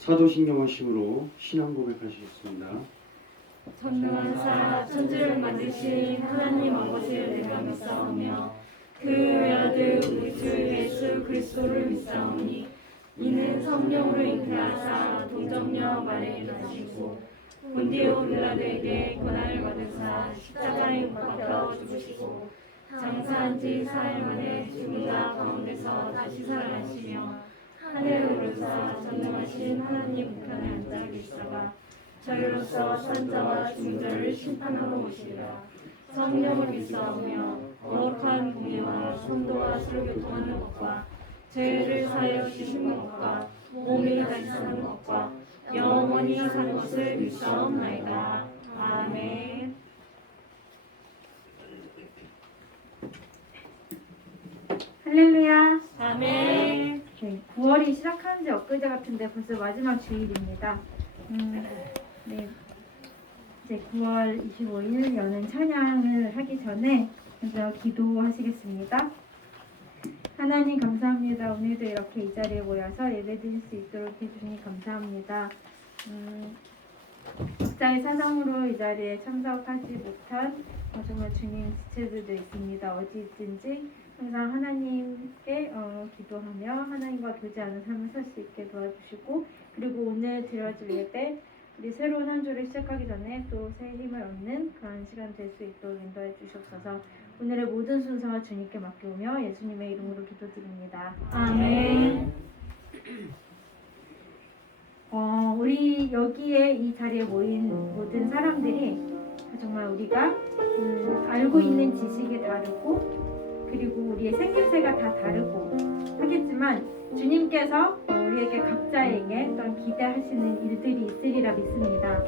사도신경하심으로 신앙 고백하시겠습니다. 전능하사 천지를 만드신 하나님 아버지를 내가 믿사오며 그 외아들 우리 주 예수 그리스도를 믿사오니 이는 성령으로 잉태하사 동정녀 마리아에게 나시고 본디오 빌라도에게 고난을 받으사 십자가에 못 박혀 죽으시고 장사한 지 사흘 만에 죽은 자 가운데서 다시 살아나시며 하늘에 오르사 전능하신 하나님 우편에 앉아 계시다가 저희로서 산자와 죽은 자를 심판하러 오시리라. 성령을 믿사오며 거룩한 공예와 성도와 서로 교통하는 것과 죄를 사하여 주시는 것과 몸이 다시 사는 것과 영원히 사는 것을 믿사옵나이다. 아멘. 할렐루야. 아멘. 네, 9월이 시작한 지 엊그제 같은데 벌써 마지막 주일입니다. 네, 이제 9월 25일 여는 찬양을 하기 전에 먼저 기도하시겠습니다. 하나님 감사합니다. 오늘도 이렇게 이 자리에 모여서 예배드릴 수 있도록 해주니 감사합니다. 각자의 사정으로 이 자리에 참석하지 못한 정말 주님 지체들도 있습니다. 어디 있든지 항상 하나님께 기도하며 하나님과 교제하는 삶을 살 수 있게 도와주시고, 그리고 오늘 드려질 예배 우리 새로운 한 주를 시작하기 전에 또 새 힘을 얻는 그런 시간 될 수 있도록 인도해 주시옵소서. 오늘의 모든 순서와 주님께 맡겨오며 예수님의 이름으로 기도드립니다. 아멘. 우리 여기에 이 자리에 모인 모든 사람들이 정말 우리가 알고 있는 지식이 다르고 그리고 우리의 생김새가 다 다르고 하겠지만 주님께서 우리에게 각자에게 어떤 기대하시는 일들이 있으리라 믿습니다.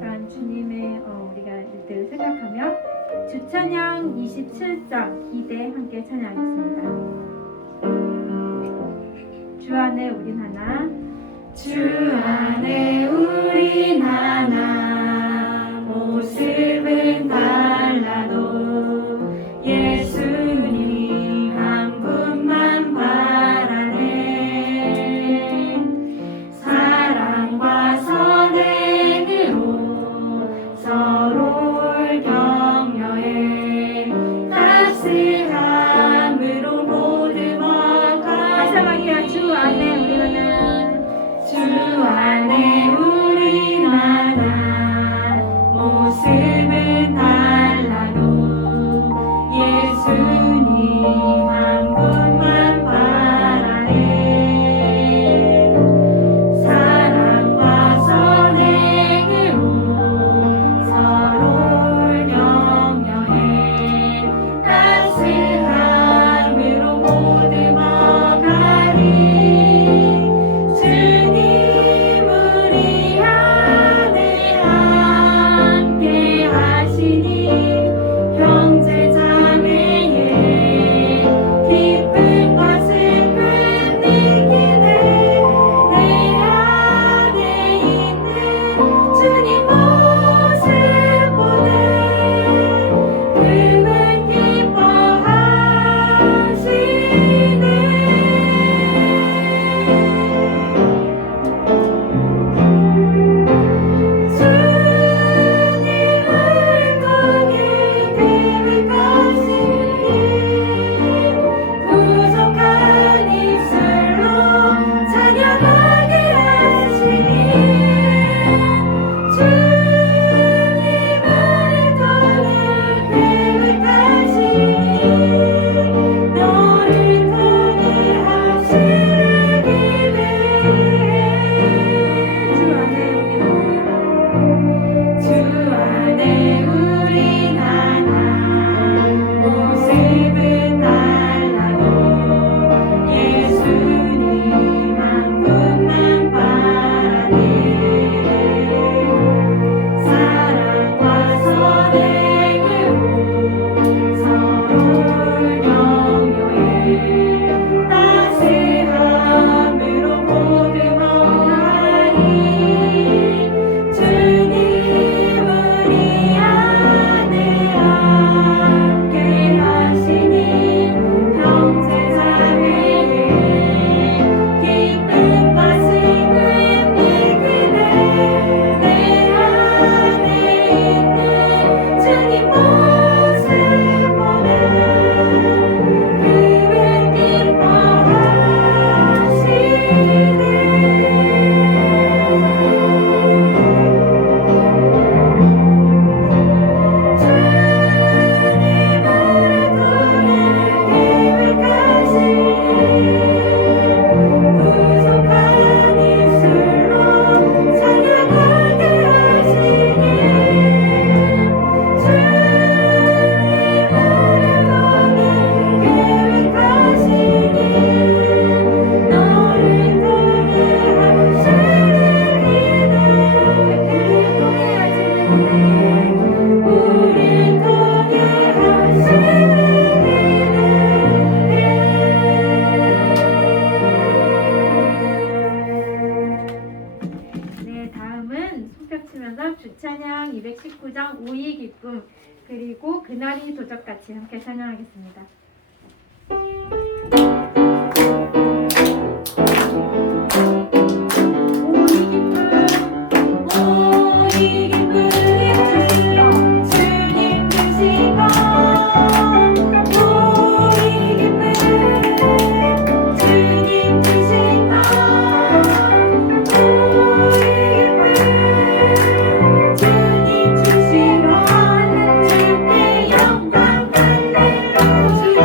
그런 주님의 우리가 일들을 생각하며 주찬양 27장 기대 함께 찬양하겠습니다. 주 안에 우린 하나, 주 안에 우린 하나, 모습은 달라도 예수님 한 분만 바라네. 사랑과 선행으로 서로를 격려해 따스함으로 모두 다시 한번 할게요. 주 안에 우린 하나, 주 안에 우린 하나, 주찬양 219장 오이 기쁨 그리고 그날이 도적같이 함께 찬양하겠습니다. 주님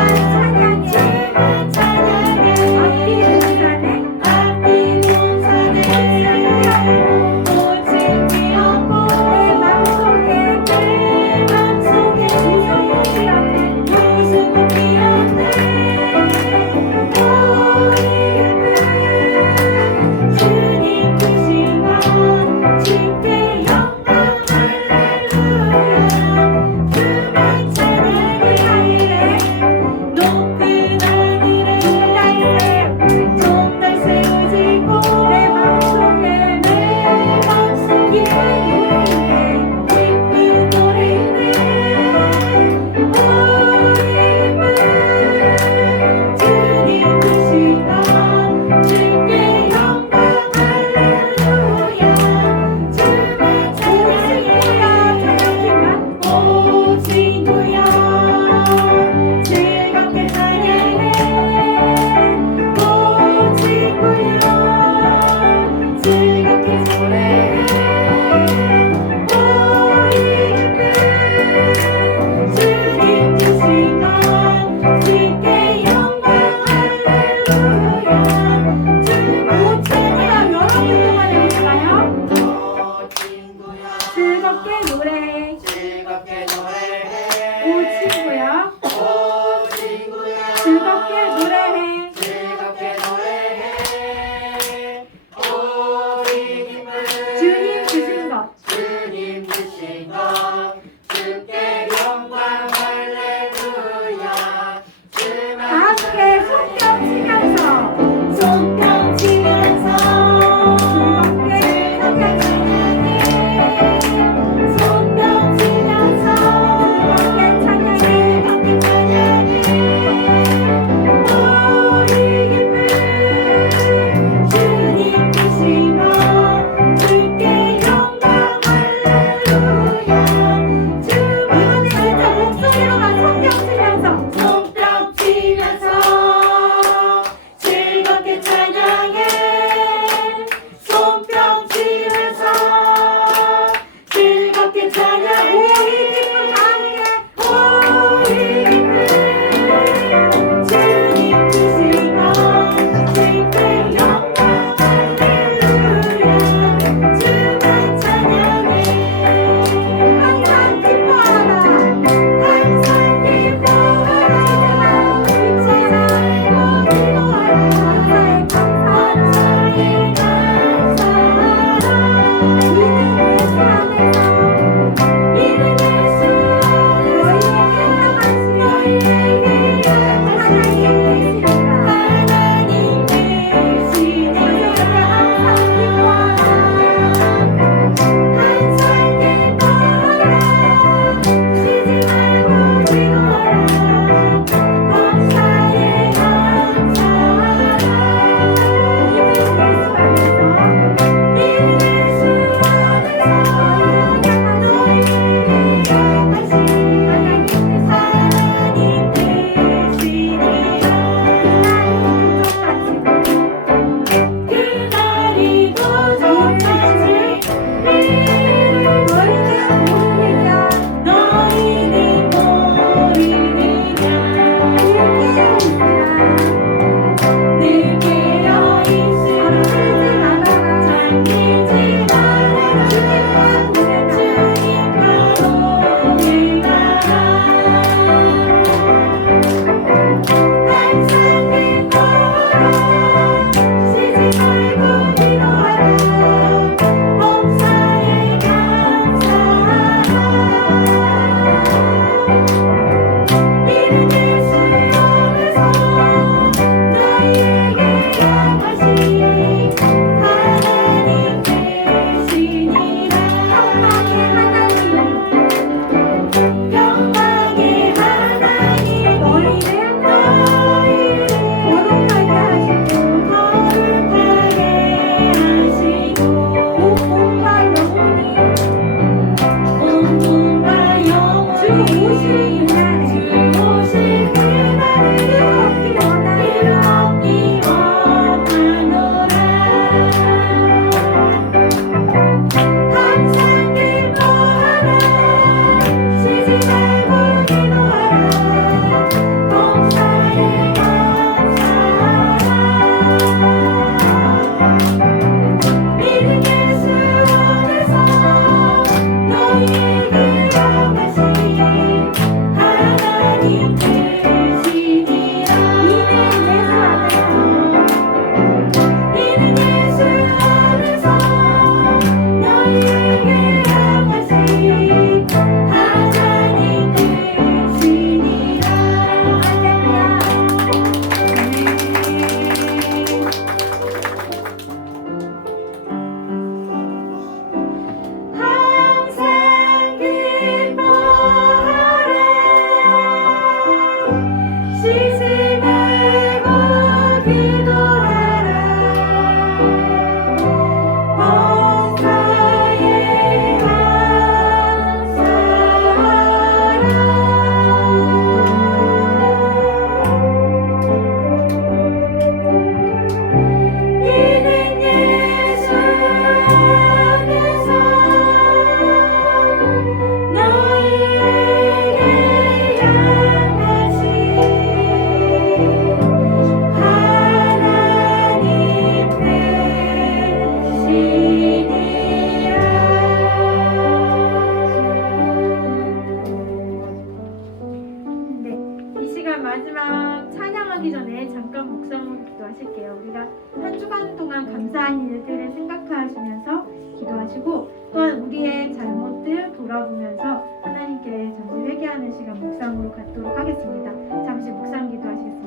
감사한 일들을 생각하시면서 기도하시고 또한 우리의 잘못들 돌아보면서 하나님께 잠시 회개하는 시간 묵상으로 갖도록 하겠습니다. 잠시 묵상 기도하시겠습니다.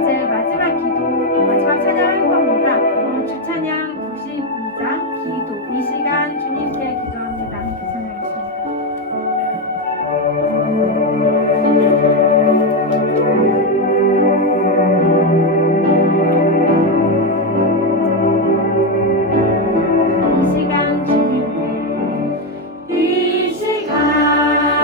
이제 마지막 찬양할 겁니다. 주 찬양 92장 기도. 이 시간 주님께 기도합니다. 함께 찬양하겠습니다. 이 시간 주님께 이 시간 주님께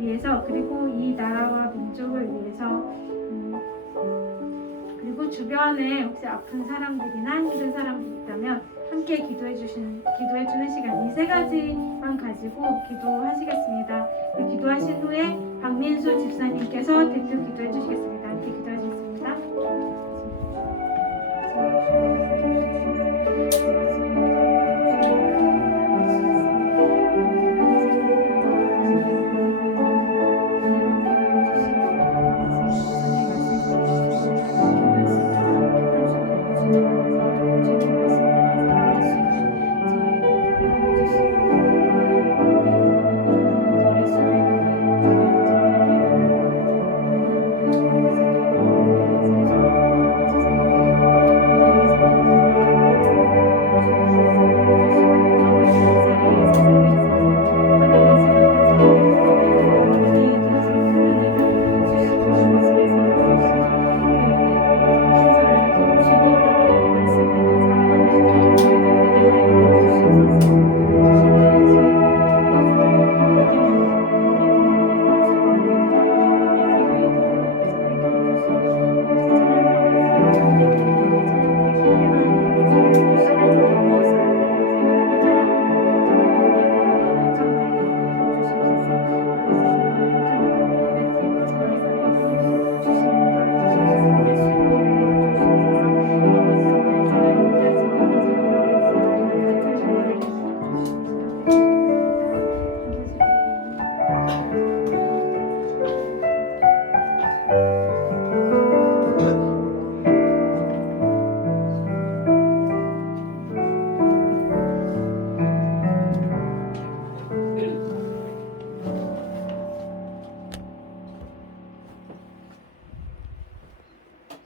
위해서 그리고 이 나라와 민족을 위해서 그리고 주변에 혹시 아픈 사람들이나 힘든 사람들이 있다면 함께 기도해주는 시간 이 세 가지만 가지고 기도하시겠습니다. 기도하신 후에 박민수 집사님께서 대표 기도해 주시겠습니다. 함께 기도하시겠습니다.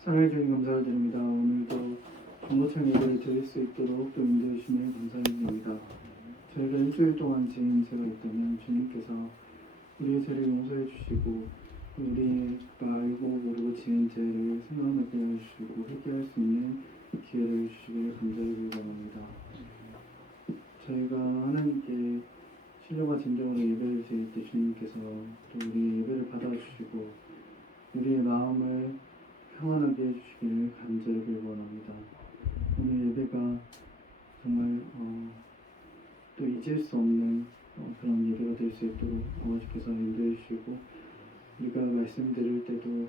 사랑해 주님 감사를 드립니다. 오늘도 중고창 예배를 드릴 수 있도록 또 인도해 주시니 감사를 드립니다. 저희가 일주일 동안 지은 죄가 있다면 주님께서 우리의 죄를 용서해 주시고 우리가 알고 모르고 지은 죄를 생각나게 해주시고 회개할 수 있는 기회를 주시길 감사를 원합니다. 저희가 하나님께 신령과 진정으로 예배를 드릴 때 주님께서 또 우리의 예배를 받아주시고 우리의 마음을 평안하게 해주시기를 간절히 원합니다. 오늘 예배가 정말 또 잊을 수 없는 그런 예배가 될 수 있도록 아버지께서 인도해 주시고 우리가 말씀 들을 때도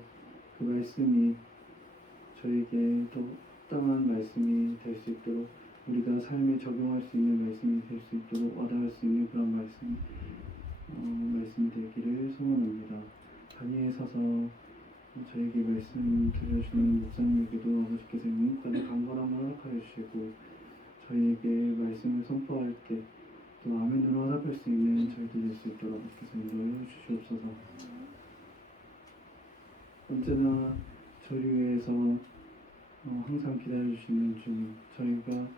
그 말씀이 저에게 더 합당한 말씀이 될 수 있도록 우리가 삶에 적용할 수 있는 말씀이 될 수 있도록 와닿을 수 있는 그런 말씀이 되기를 소원합니다. 단위에 서서 저에게 말씀 들려주는 목사님에게도 아버지께서 영육간의 강건함을 허락하여 주시고 저희에게 말씀을 선포할 때 또 아멘으로 화답할 수 있는 저희들 될 수 있도록 아버지께서 인도해 주시옵소서. 언제나 저희 위해서 항상 기다려주시는 주님, 저희가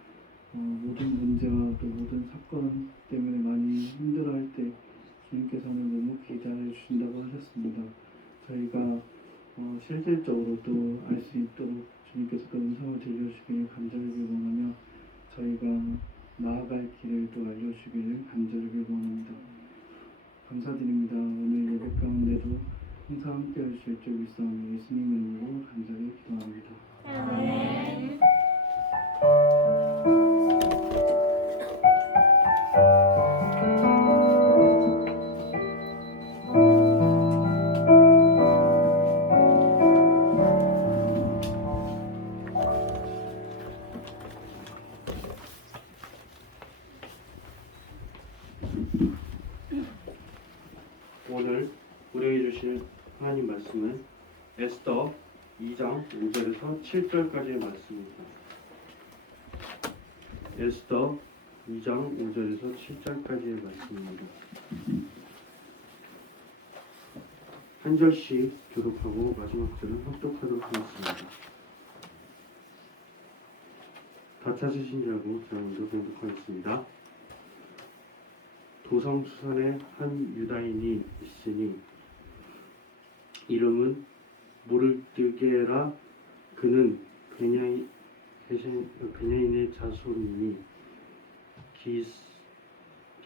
모든 문제와 또 모든 사건 때문에 많이 힘들어할 때 주님께서는 묵묵히 기다려주신다고 하셨습니다. 저희가 실질적으로도 알 수 있도록 주님께서 그 음성을 들려주시길 간절히 원하며 저희가 나아갈 길을 또 알려주시기를 간절히 원합니다. 감사드립니다. 오늘 예배 가운데도 항상 함께 해주실 줄 믿사오니 예수님 이름으로 간절히 기도합니다. 아멘. 오늘 우리에게 주실 하나님 말씀은 에스더 2장 5절에서 7절까지의 말씀입니다. 에스더 2장 5절에서 7절까지의 말씀입니다. 한 절씩 교독하고 마지막 절은 합독하도록 하겠습니다. 다 찾으신 줄 알고 제가 먼저 봉독하겠습니다. 도성수산에 한 유다인이 있으니 이름은 모르드게라. 그는 베냐인의 자손이니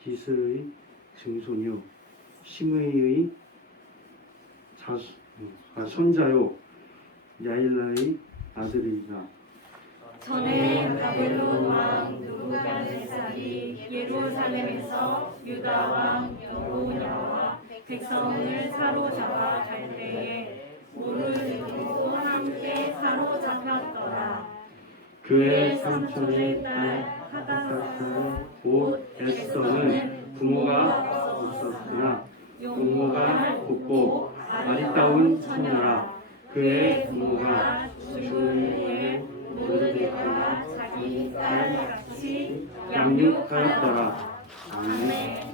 기스의 증손이요 시므이의 손자요 야일라의 아들이라. 전에 바벨론 왕 느부갓네살이 예루살렘에서 유다 왕 여호야와 백성을 사로잡아 갈 때에 모르드게도 함께 사로잡혔더라. 그의 삼촌의 딸 하다사의 곧 에스더는 부모가 없었으나 용모가 곱고 아리따운 처녀라. 그의 부모가 죽은 후에 모르드게가 자기 딸 같이 양육하였더라. 아멘.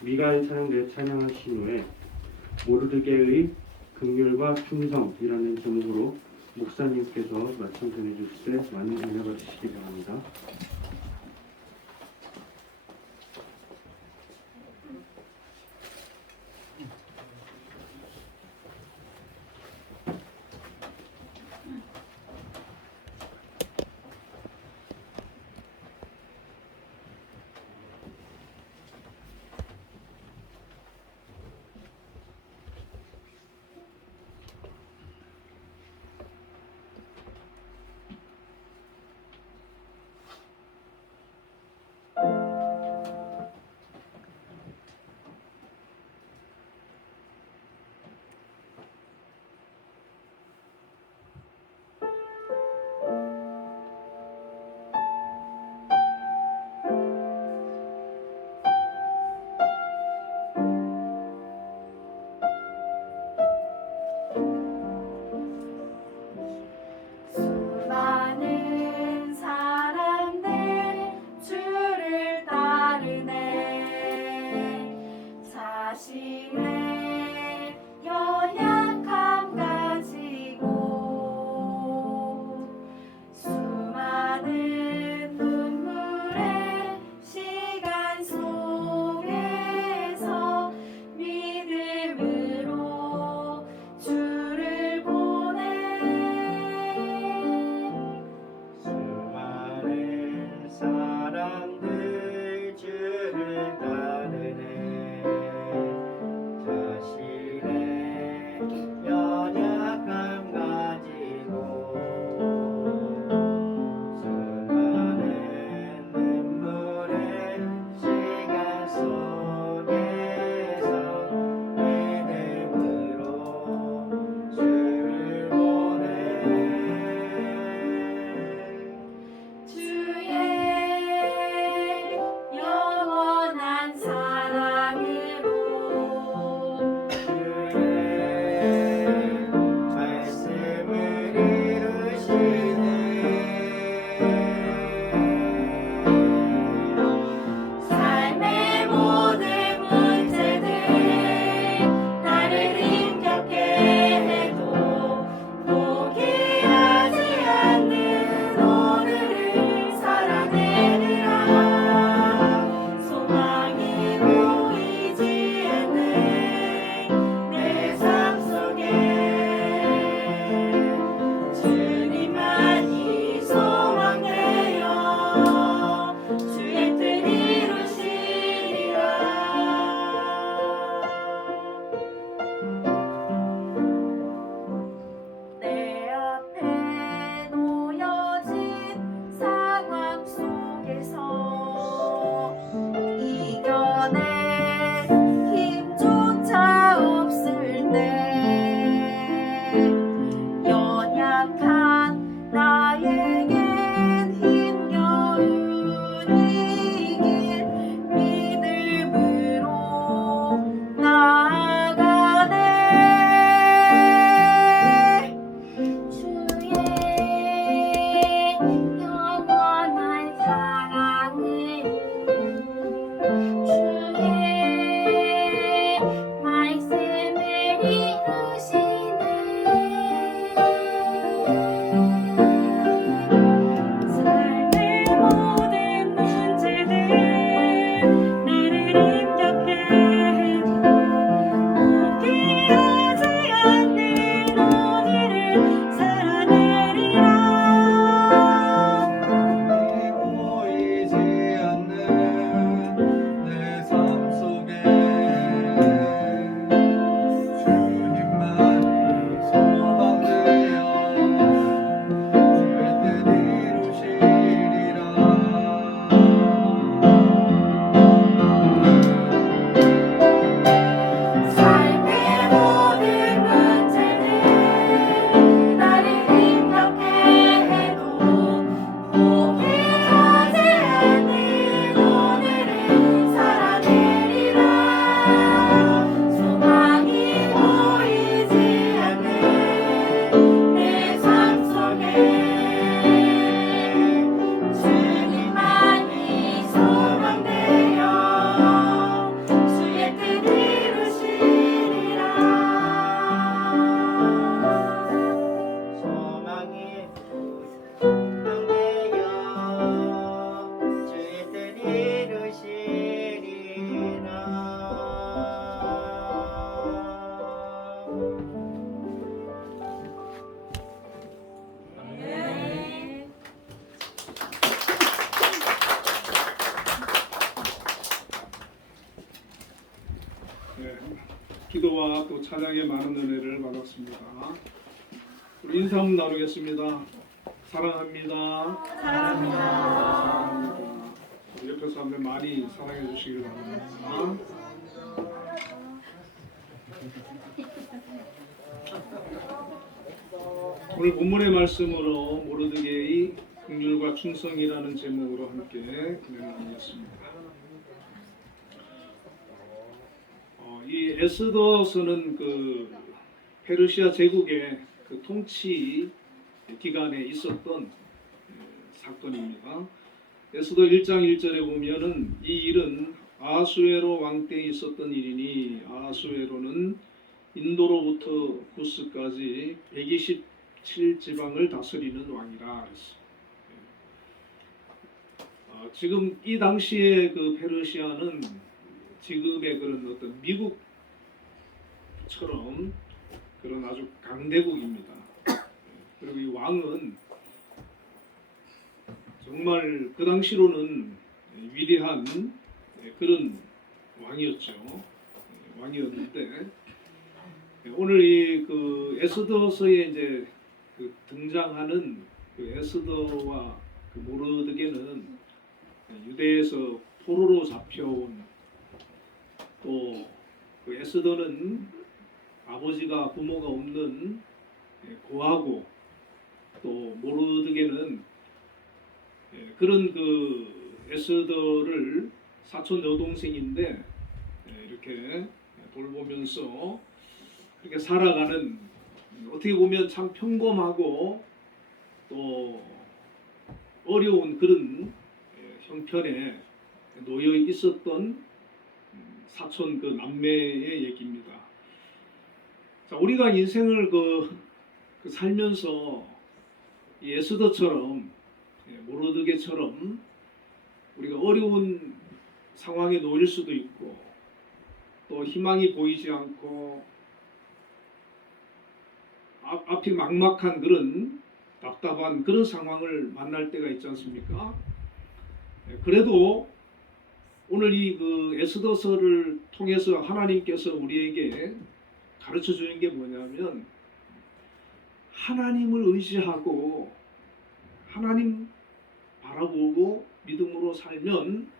미가엘 찬양 내 찬양하신 후에 모르드게의 긍휼과 충성이라는 제목으로 목사님께서 말씀 전해주실 때 많은 은혜 받으시기 바랍니다. 자신의 연약함 가지고 네, 기도와 또 찬양의 많은 은혜를 받았습니다. 우리 인사 한번 나누겠습니다. 사랑합니다. 사랑합니다. 우리 옆에 사람들 많이 사랑해 주시길 바랍니다. 오늘 본문의 말씀으로 모르드게의 긍휼과 충성이라는 제목으로 함께 나누겠습니다. 이 에스더서는 그 페르시아 제국의 그 통치 기간에 있었던 사건입니다. 에스더 1장 1절에 보면은 이 일은 아하수에로 왕 때에 있었던 일이니 아하수에로는 인도로부터 구스까지 127지방을 다스리는 왕이라 그랬어요. 지금 이 당시에 그 페르시아는 지금의 그런 어떤 미국처럼 그런 아주 강대국입니다. 그리고 이 왕은 정말 그 당시로는 위대한 그런 왕이었는데 오늘 이 그 에스더서에 이제 그 등장하는 그 에스더와 그 모르드게는 유대에서 포로로 잡혀온 또 그 에스더는 아버지가 부모가 없는 고아고 또 모르드게는 그런 그 에스더를 사촌 여동생인데 이렇게 돌보면서 그렇게 살아가는 어떻게 보면 참 평범하고 또 어려운 그런 형편에 놓여 있었던 사촌 그 남매의 얘기입니다. 자, 우리가 인생을 그 살면서 이 에스더처럼 모르드게처럼 우리가 어려운 상황에 놓일 수도 있고 또 희망이 보이지 않고 앞이 막막한 그런 답답한 그런 상황을 만날 때가 있지 않습니까? 그래도 오늘 이 그 에스더서를 통해서 하나님께서 우리에게 가르쳐 주는 게 뭐냐면 하나님을 의지하고 하나님 바라보고 믿음으로 살면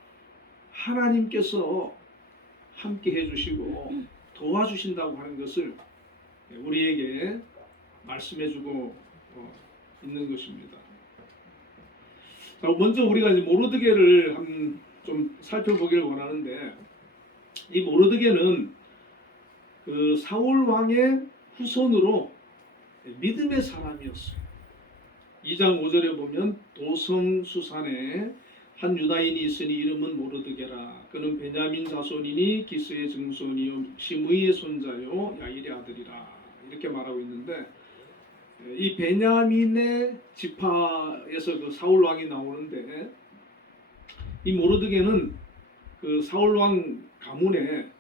하나님께서 함께 해주시고 도와주신다고 하는 것을 우리에게 말씀해주고 있는 것입니다. 자, 먼저 우리가 이제 모르드게를 좀 살펴보기를 원하는데 이 모르드게는 그 사울 왕의 후손으로 믿음의 사람이었어요. 2장 5절에 보면 도성 수산에 한 유다인이 있으니 이름은 모르드게라. 그는 베냐민 자손이니 기스의 증손이요 시므이의 손자요 야일의 아들이라. 이렇게 말하고 있는데 이 베냐민의 지파에서 그 사울 왕이 나오는데 이 모르드게는 그 사울 왕 가문의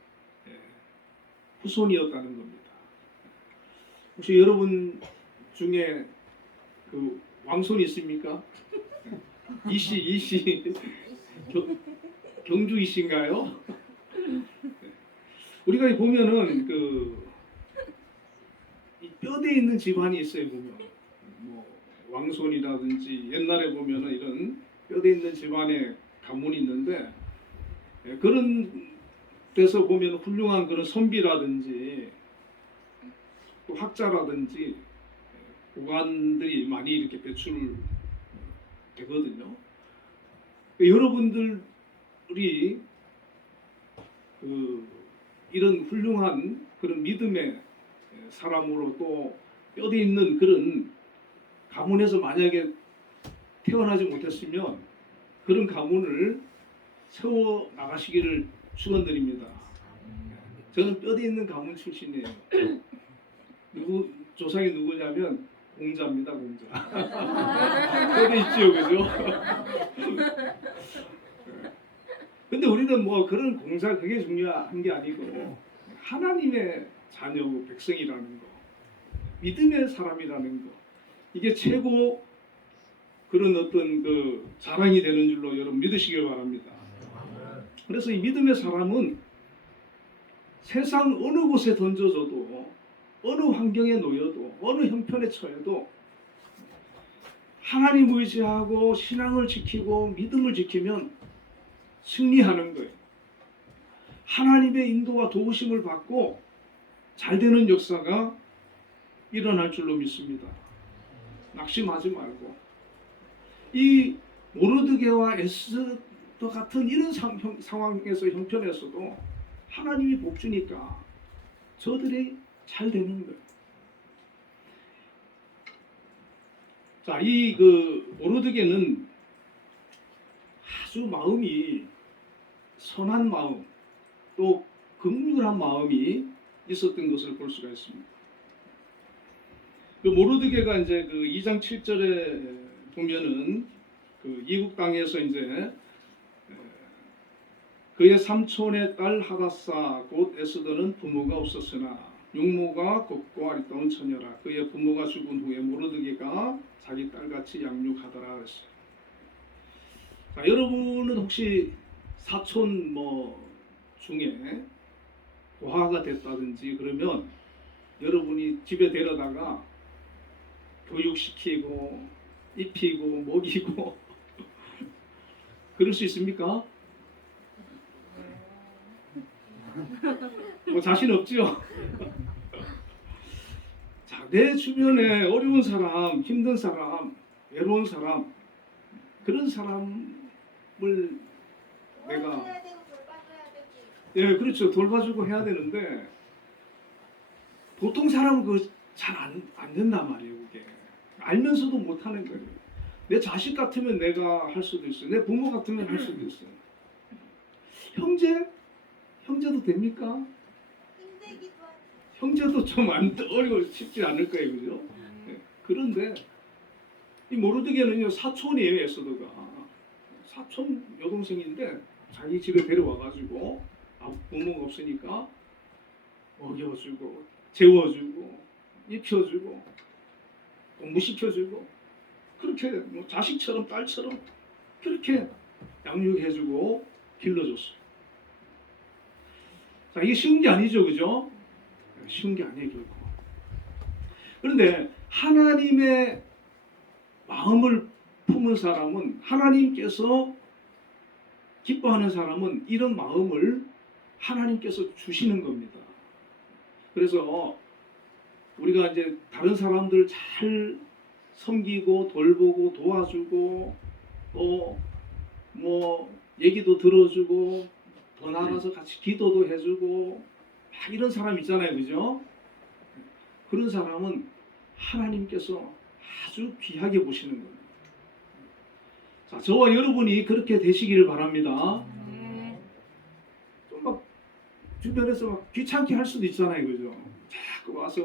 후손이었다는 겁니다. 혹시 여러분 중에 그 왕손 있습니까? 이씨 경주 이씨인가요? 우리가 보면은 그 이 뼈대 있는 집안이 있어요. 보면 뭐 왕손이라든지 옛날에 보면은 이런 뼈대 있는 집안의 가문이 있는데 그런 데서 보면 훌륭한 그런 선비라든지 또 학자라든지 고관들이 많이 이렇게 배출되거든요. 여러분들이 이런 훌륭한 그런 믿음의 사람으로 또 뼈대 있는 그런 가문에서 만약에 태어나지 못했으면 그런 가문을 세워 나가시기를 축원드립니다. 저는 뼈대 있는 가문 출신이에요. 조상이 누구냐면 공자입니다. 공자. 뼈대 있지요, 그죠? 근데 우리는 뭐 그런 공자 그게 중요한 게 아니고 하나님의 자녀고 백성이라는 거, 믿음의 사람이라는 거, 이게 최고 그런 어떤 그 자랑이 되는 줄로 여러분 믿으시길 바랍니다. 그래서 이 믿음의 사람은 세상 어느 곳에 던져져도 어느 환경에 놓여도 어느 형편에 처해도 하나님 의지하고 신앙을 지키고 믿음을 지키면 승리하는 거예요. 하나님의 인도와 도우심을 받고 잘 되는 역사가 일어날 줄로 믿습니다. 낙심하지 말고 이 모르드게와 에스더 같은 이런 상황에서 형편에서도 하나님이 복주니까 저들이 잘 되는 거예요. 자, 이 모르드게는 아주 마음이 선한 마음, 또 긍휼한 마음이 있었던 것을 볼 수가 있습니다. 모르드게가 이제 2장 7절에 보면은 이국 땅에서 이제 그의 삼촌의 딸 하다사 곧 에스더는 부모가 없었으나 육모가 곱고 아리따운 처녀라. 그의 부모가 죽은 후에 모르드게가 자기 딸같이 양육하더라 그랬어요. 자, 여러분은 혹시 사촌 중에 고아가 됐다든지 그러면 여러분이 집에 데려다가 교육시키고 입히고 먹이고 그럴 수 있습니까? 자신 없죠? 자, 내 주변에 어려운 사람, 힘든 사람, 외로운 사람, 그런 사람을 내가 그렇죠. 돌봐주고 해야 되는데 보통 사람은 잘 안 된단 말이에요. 그게 알면서도 못 하는 거예요. 내 자식 같으면 내가 할 수도 있어요. 내 부모 같으면 할 수도 있어요. 형제도 됩니까? 형제도 좀 어려워 쉽지 않을 거예요, 그죠? 네. 그런데 이 모르드게는요 사촌이에요. 에스더가 사촌 여동생인데 자기 집에 데려와가지고 부모가 없으니까 먹여주고 재워주고 입혀주고 공부시켜주고 그렇게 자식처럼 딸처럼 그렇게 양육해주고 길러줬어요. 자, 이게 쉬운 게 아니죠, 그죠? 쉬운 게 아니에요, 결코. 그런데 하나님의 마음을 품은 사람은, 하나님께서 기뻐하는 사람은 이런 마음을 하나님께서 주시는 겁니다. 그래서 우리가 이제 다른 사람들 잘 섬기고 돌보고 도와주고 또 얘기도 들어주고 더 나아가서 같이 기도도 해주고 막 이런 사람 있잖아요, 그죠? 그런 사람은 하나님께서 아주 귀하게 보시는 거예요. 자, 저와 여러분이 그렇게 되시기를 바랍니다. 좀 막 주변에서 막 귀찮게 할 수도 있잖아요, 그죠? 자꾸 와서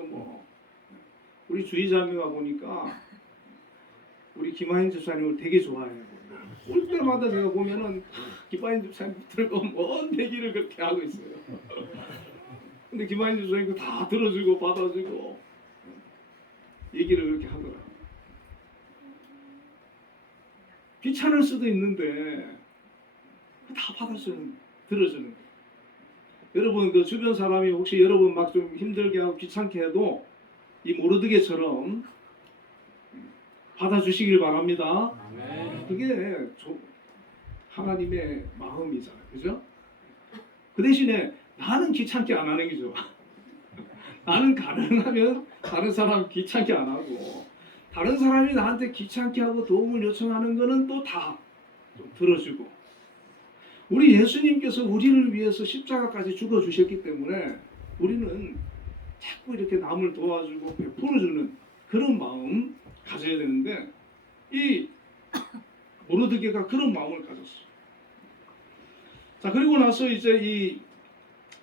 우리 주의자매가 보니까 우리 김하인 집사님을 되게 좋아해요. 올 때마다 제가 보면은 김하인 집사님 들고 먼 얘기를 그렇게 하고 있어요. 근데 김하인 집사님 다 들어주고 받아주고 얘기를 그렇게 하더라고요. 귀찮을 수도 있는데 다 받아주는, 들어주는 거예요. 여러분 주변 사람이 혹시 여러분 막 좀 힘들게 하고 귀찮게 해도 이 모르드게처럼 받아주시길 바랍니다. 그게 하나님의 마음이잖아요, 그죠? 그 대신에 나는 귀찮게 안 하는 게 좋아. 나는 가능하면 다른 사람 귀찮게 안 하고 다른 사람이 나한테 귀찮게 하고 도움을 요청하는 거는 또 다 좀 들어주고 우리 예수님께서 우리를 위해서 십자가까지 죽어주셨기 때문에 우리는 자꾸 이렇게 남을 도와주고 베풀어주는 그런 마음 가져야 되는데 이 모르드게가 그런 마음을 가졌어요. 자, 그리고 나서 이제 이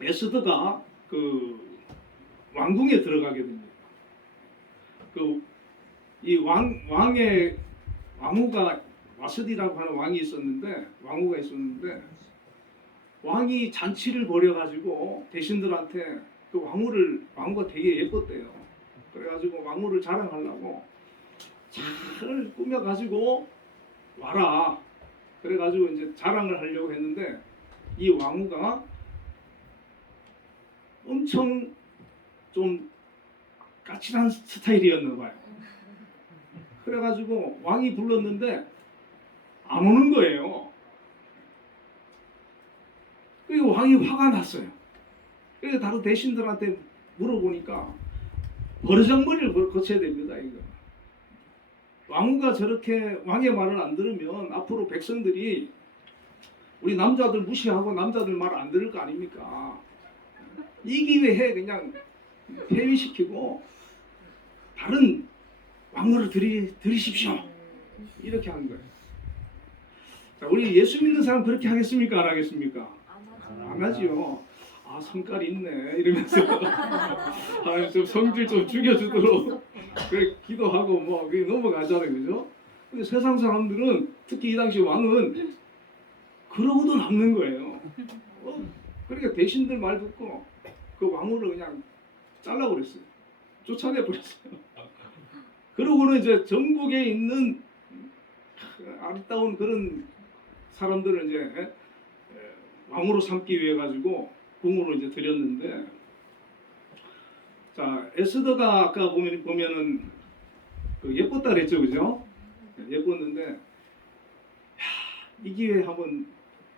에스더가 왕궁에 들어가게 됩니다. 이 왕의 왕후가 와스디라고 하는 왕후가 있었는데 왕이 잔치를 벌여가지고 대신들한테 왕후가 되게 예뻤대요. 그래가지고 왕후를 자랑하려고 잘 꾸며가지고 와라. 그래가지고 이제 자랑을 하려고 했는데 이 왕후가 엄청 좀 까칠한 스타일이었나 봐요. 그래가지고 왕이 불렀는데 안 오는 거예요. 그리고 왕이 화가 났어요. 그래서 다른 대신들한테 물어보니까 버르장머리를 거쳐야 됩니다. 이거. 왕후가 저렇게 왕의 말을 안 들으면 앞으로 백성들이 우리 남자들 무시하고 남자들 말 안 들을 거 아닙니까? 이 기회에 그냥 폐위시키고 다른 왕후를 들이십시오. 이렇게 한 거예요. 자, 우리 예수 믿는 사람 그렇게 하겠습니까? 안 하겠습니까? 안 하지요. 아, 성깔 있네 이러면서 아, 좀 성질 좀 죽여주도록 그래 기도하고 뭐 그게 넘어가잖아요, 그죠? 근데 세상 사람들은 특히 이 당시 왕은 그러고도 남는 거예요. 그러니까 대신들 말 듣고 그 왕후를 그냥 잘라버렸어요. 쫓아내버렸어요. 그러고는 이제 전국에 있는 아름다운 그런 사람들을 이제 왕으로 삼기 위해 가지고 궁으로 이제 드렸는데, 자 에스더가 아까 보면은 그 예뻤다 그랬죠, 그죠? 예뻤는데 이 기회에 한번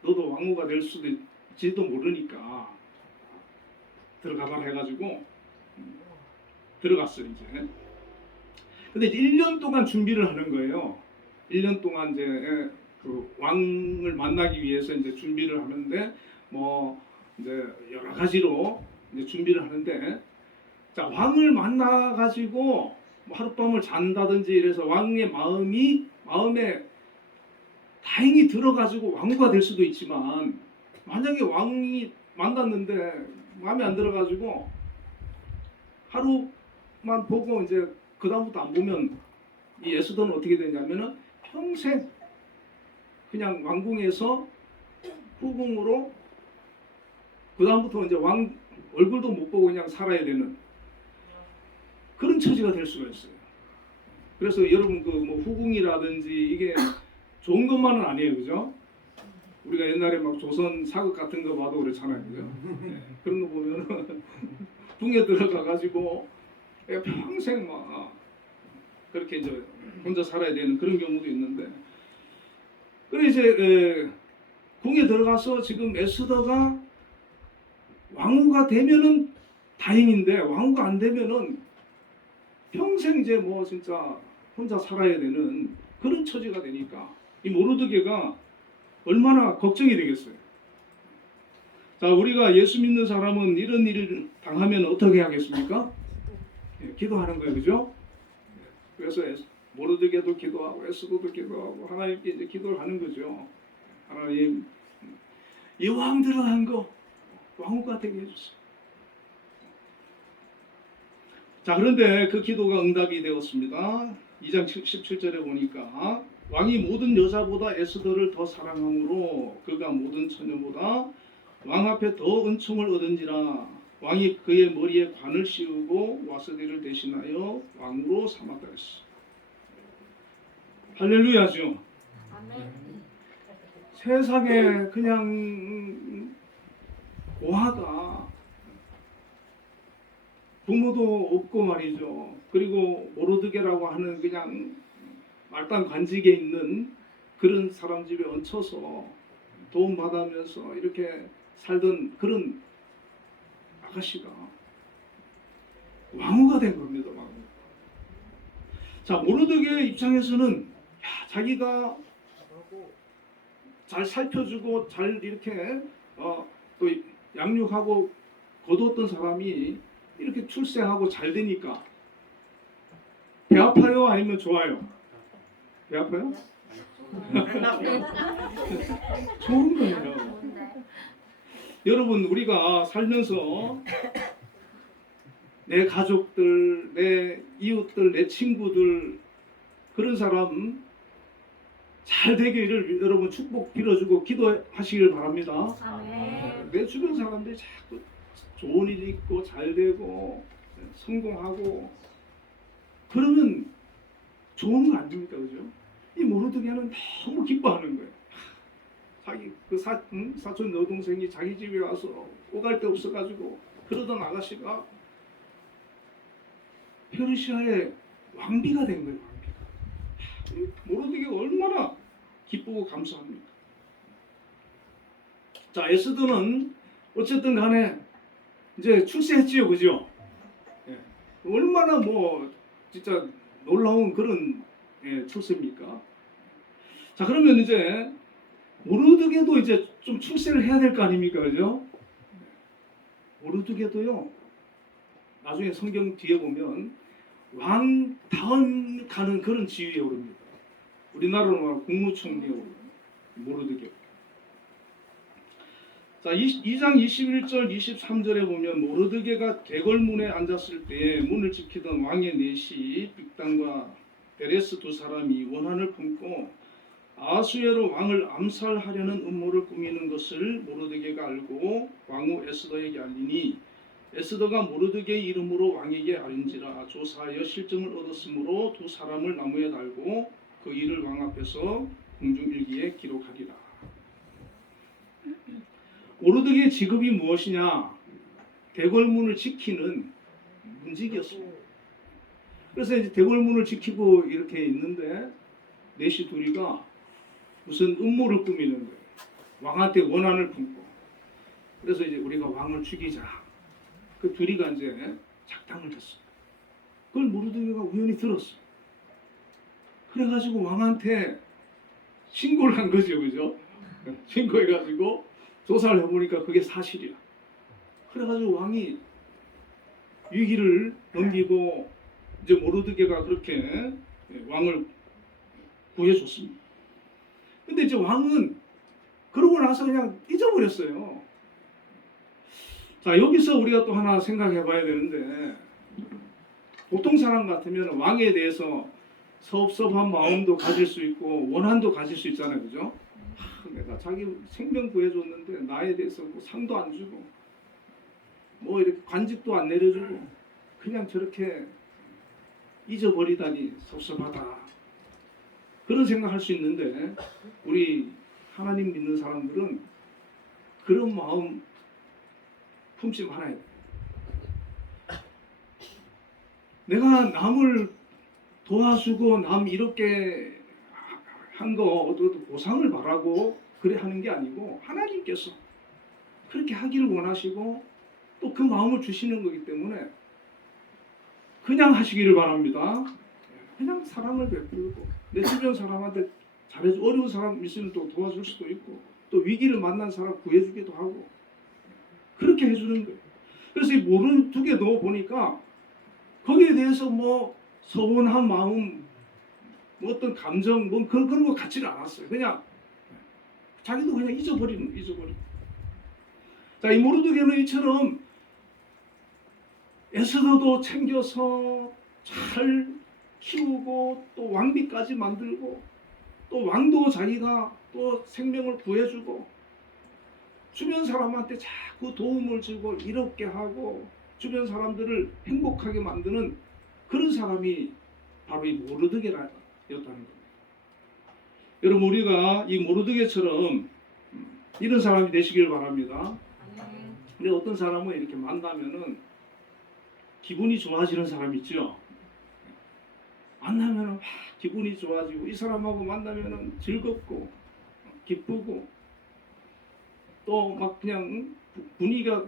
너도 왕후가 될 수도 있지도 모르니까 들어가봐라 해가지고 들어갔어요 이제. 근데 이제 1년 동안 준비를 하는 거예요. 1년 동안 이제 그 왕을 만나기 위해서 이제 준비를 하는데 뭐 이제 여러 가지로 이제 준비를 하는데, 자 왕을 만나 가지고 뭐 하룻밤을 잔다든지 이래서 왕의 마음에 다행히 들어가지고 왕후가 될 수도 있지만, 만약에 왕이 만났는데 마음에 안 들어가지고 하루만 보고 이제 그 다음부터 안 보면 이 에스더는 어떻게 되냐면은 평생 그냥 왕궁에서 후궁으로 그 다음부터 이제 왕 얼굴도 못 보고 그냥 살아야 되는 그런 처지가 될 수가 있어요. 그래서 여러분 그 뭐 후궁이라든지 이게 좋은 것만은 아니에요, 그죠? 우리가 옛날에 막 조선 사극 같은 거 봐도 그렇잖아요, 그죠? 네, 그런 거 보면은 궁에 들어가 가지고 평생 막 그렇게 이제 혼자 살아야 되는 그런 경우도 있는데, 그래 이제 궁에 들어가서 지금 에스더가 왕후가 되면은 다행인데 왕후가 안 되면은 평생 이제 뭐 진짜 혼자 살아야 되는 그런 처지가 되니까 이 모르드게가 얼마나 걱정이 되겠어요. 자, 우리가 예수 믿는 사람은 이런 일을 당하면 어떻게 하겠습니까? 기도하는 거예요, 그죠? 그래서 모르드게도 기도하고 에스더도 기도하고 하나님께 이제 기도를 하는 거죠. 하나님, 이 왕 들어간 거 왕후가 되게 해주세요. 자, 그런데 그 기도가 응답이 되었습니다. 2장 17절에 보니까 왕이 모든 여자보다 에스더를 더 사랑함으로 그가 모든 처녀보다 왕 앞에 더 은총을 얻은지라 왕이 그의 머리에 관을 씌우고 와스디를 대신하여 왕으로 삼았다 했어. 할렐루야죠. 아멘. 세상에 그냥 고아가 부모도 없고 말이죠. 그리고 모르드게라고 하는 그냥 말단 관직에 있는 그런 사람 집에 얹혀서 도움 받으면서 이렇게 살던 그런 아가씨가 왕후가 된 겁니다. 왕후. 자, 모르드게 입장에서는 자기가 잘 살펴주고 잘 이렇게 또 양육하고 거두었던 사람이 이렇게 출세하고 잘 되니까 배 아파요? 아니면 좋아요? 배 아파요? 좋은 거예요. 여러분, 우리가 살면서 내 가족들, 내 이웃들, 내 친구들 그런 사람 잘 되기를 여러분 축복 빌어주고 기도하시길 바랍니다. 아멘. 내 주변 사람들이 자꾸 좋은 일이 있고 잘 되고 성공하고 그러면 좋은 거 아닙니까, 그죠? 이 모르드게는 너무 기뻐하는 거예요. 자기 그 사촌 여동생이 자기 집에 와서 오갈 데 없어가지고 그러던 아가씨가 페르시아의 왕비가 된 거예요. 왕비가. 모르드게가 얼마나 기쁘고 감사합니까? 자, 에스더는 어쨌든 간에 이제 출세했지요, 그죠? 예. 얼마나 뭐 진짜 놀라운 그런 출세입니까? 자, 그러면 이제 모르드게도 이제 좀 출세를 해야 될 거 아닙니까, 그죠? 모르드게도요, 나중에 성경 뒤에 보면 왕 다음 가는 그런 지위에 오릅니다. 우리나라로 국무총리에 오릅니다. 모르드게. 자, 2장 21절 23절에 보면 모르드게가 대궐문에 앉았을 때 문을 지키던 왕의 내시 빅단과 베레스 두 사람이 원한을 품고 아수에로 왕을 암살하려는 음모를 꾸미는 것을 모르드게가 알고 왕후 에스더에게 알리니 에스더가 모르드게의 이름으로 왕에게 알린지라 조사하여 실증을 얻었으므로 두 사람을 나무에 달고 그 일을 왕 앞에서 공중일기에 기록하리라. 모르드게의 직업이 무엇이냐? 대궐문을 지키는 문직이었습니다. 그래서 이제 대궐문을 지키고 이렇게 있는데 넷이 둘이가 무슨 음모를 꾸미는 거예요. 왕한테 원한을 품고. 그래서 이제 우리가 왕을 죽이자. 그 둘이가 이제 작당을 했어. 그걸 모르드게가 우연히 들었어. 그래가지고 왕한테 신고를 한 거죠, 그죠? 신고해가지고 조사를 해보니까 그게 사실이야. 그래가지고 왕이 위기를 넘기고 이제 모르드게가 그렇게 왕을 구해줬습니다. 근데 이제 왕은 그러고 나서 그냥 잊어버렸어요. 자, 여기서 우리가 또 하나 생각해 봐야 되는데, 보통 사람 같으면 왕에 대해서 섭섭한 마음도 가질 수 있고 원한도 가질 수 있잖아요, 그죠? 내가 자기 생명 구해줬는데 나에 대해서 뭐 상도 안 주고 뭐 이렇게 관직도 안 내려주고 그냥 저렇게 잊어버리다니 섭섭하다, 그런 생각할 수 있는데, 우리 하나님 믿는 사람들은 그런 마음 품지 말아야 돼. 내가 남을 도와주고 남 이렇게 한 거 어떤 보상을 바라고 그래 하는 게 아니고 하나님께서 그렇게 하기를 원하시고 또 그 마음을 주시는 거기 때문에 그냥 하시기를 바랍니다. 그냥 사랑을 베풀고 내 주변 사람한테 잘해줘. 어려운 사람 있으면 또 도와줄 수도 있고 또 위기를 만난 사람 구해주기도 하고 그렇게 해주는 거예요. 그래서 이 모르드게 넣어 보니까 거기에 대해서 뭐 서운한 마음, 뭐 어떤 감정, 뭐 그런 거 같지는 않았어요. 그냥 자기도 그냥 잊어버리는. 자, 이 모르드게는 이처럼 에스더도 챙겨서 잘 키우고 또 왕비까지 만들고 또 왕도 자기가 또 생명을 구해주고 주변 사람한테 자꾸 도움을 주고 이롭게 하고 주변 사람들을 행복하게 만드는 그런 사람이 바로 이 모르드게였다는 겁니다. 여러분, 우리가 이 모르드게처럼 이런 사람이 되시길 바랍니다. 근데 어떤 사람은 이렇게 만나면은 기분이 좋아지는 사람 있죠. 만나면은 막 기분이 좋아지고 이 사람하고 만나면은 즐겁고 기쁘고 또 막 그냥 분위기가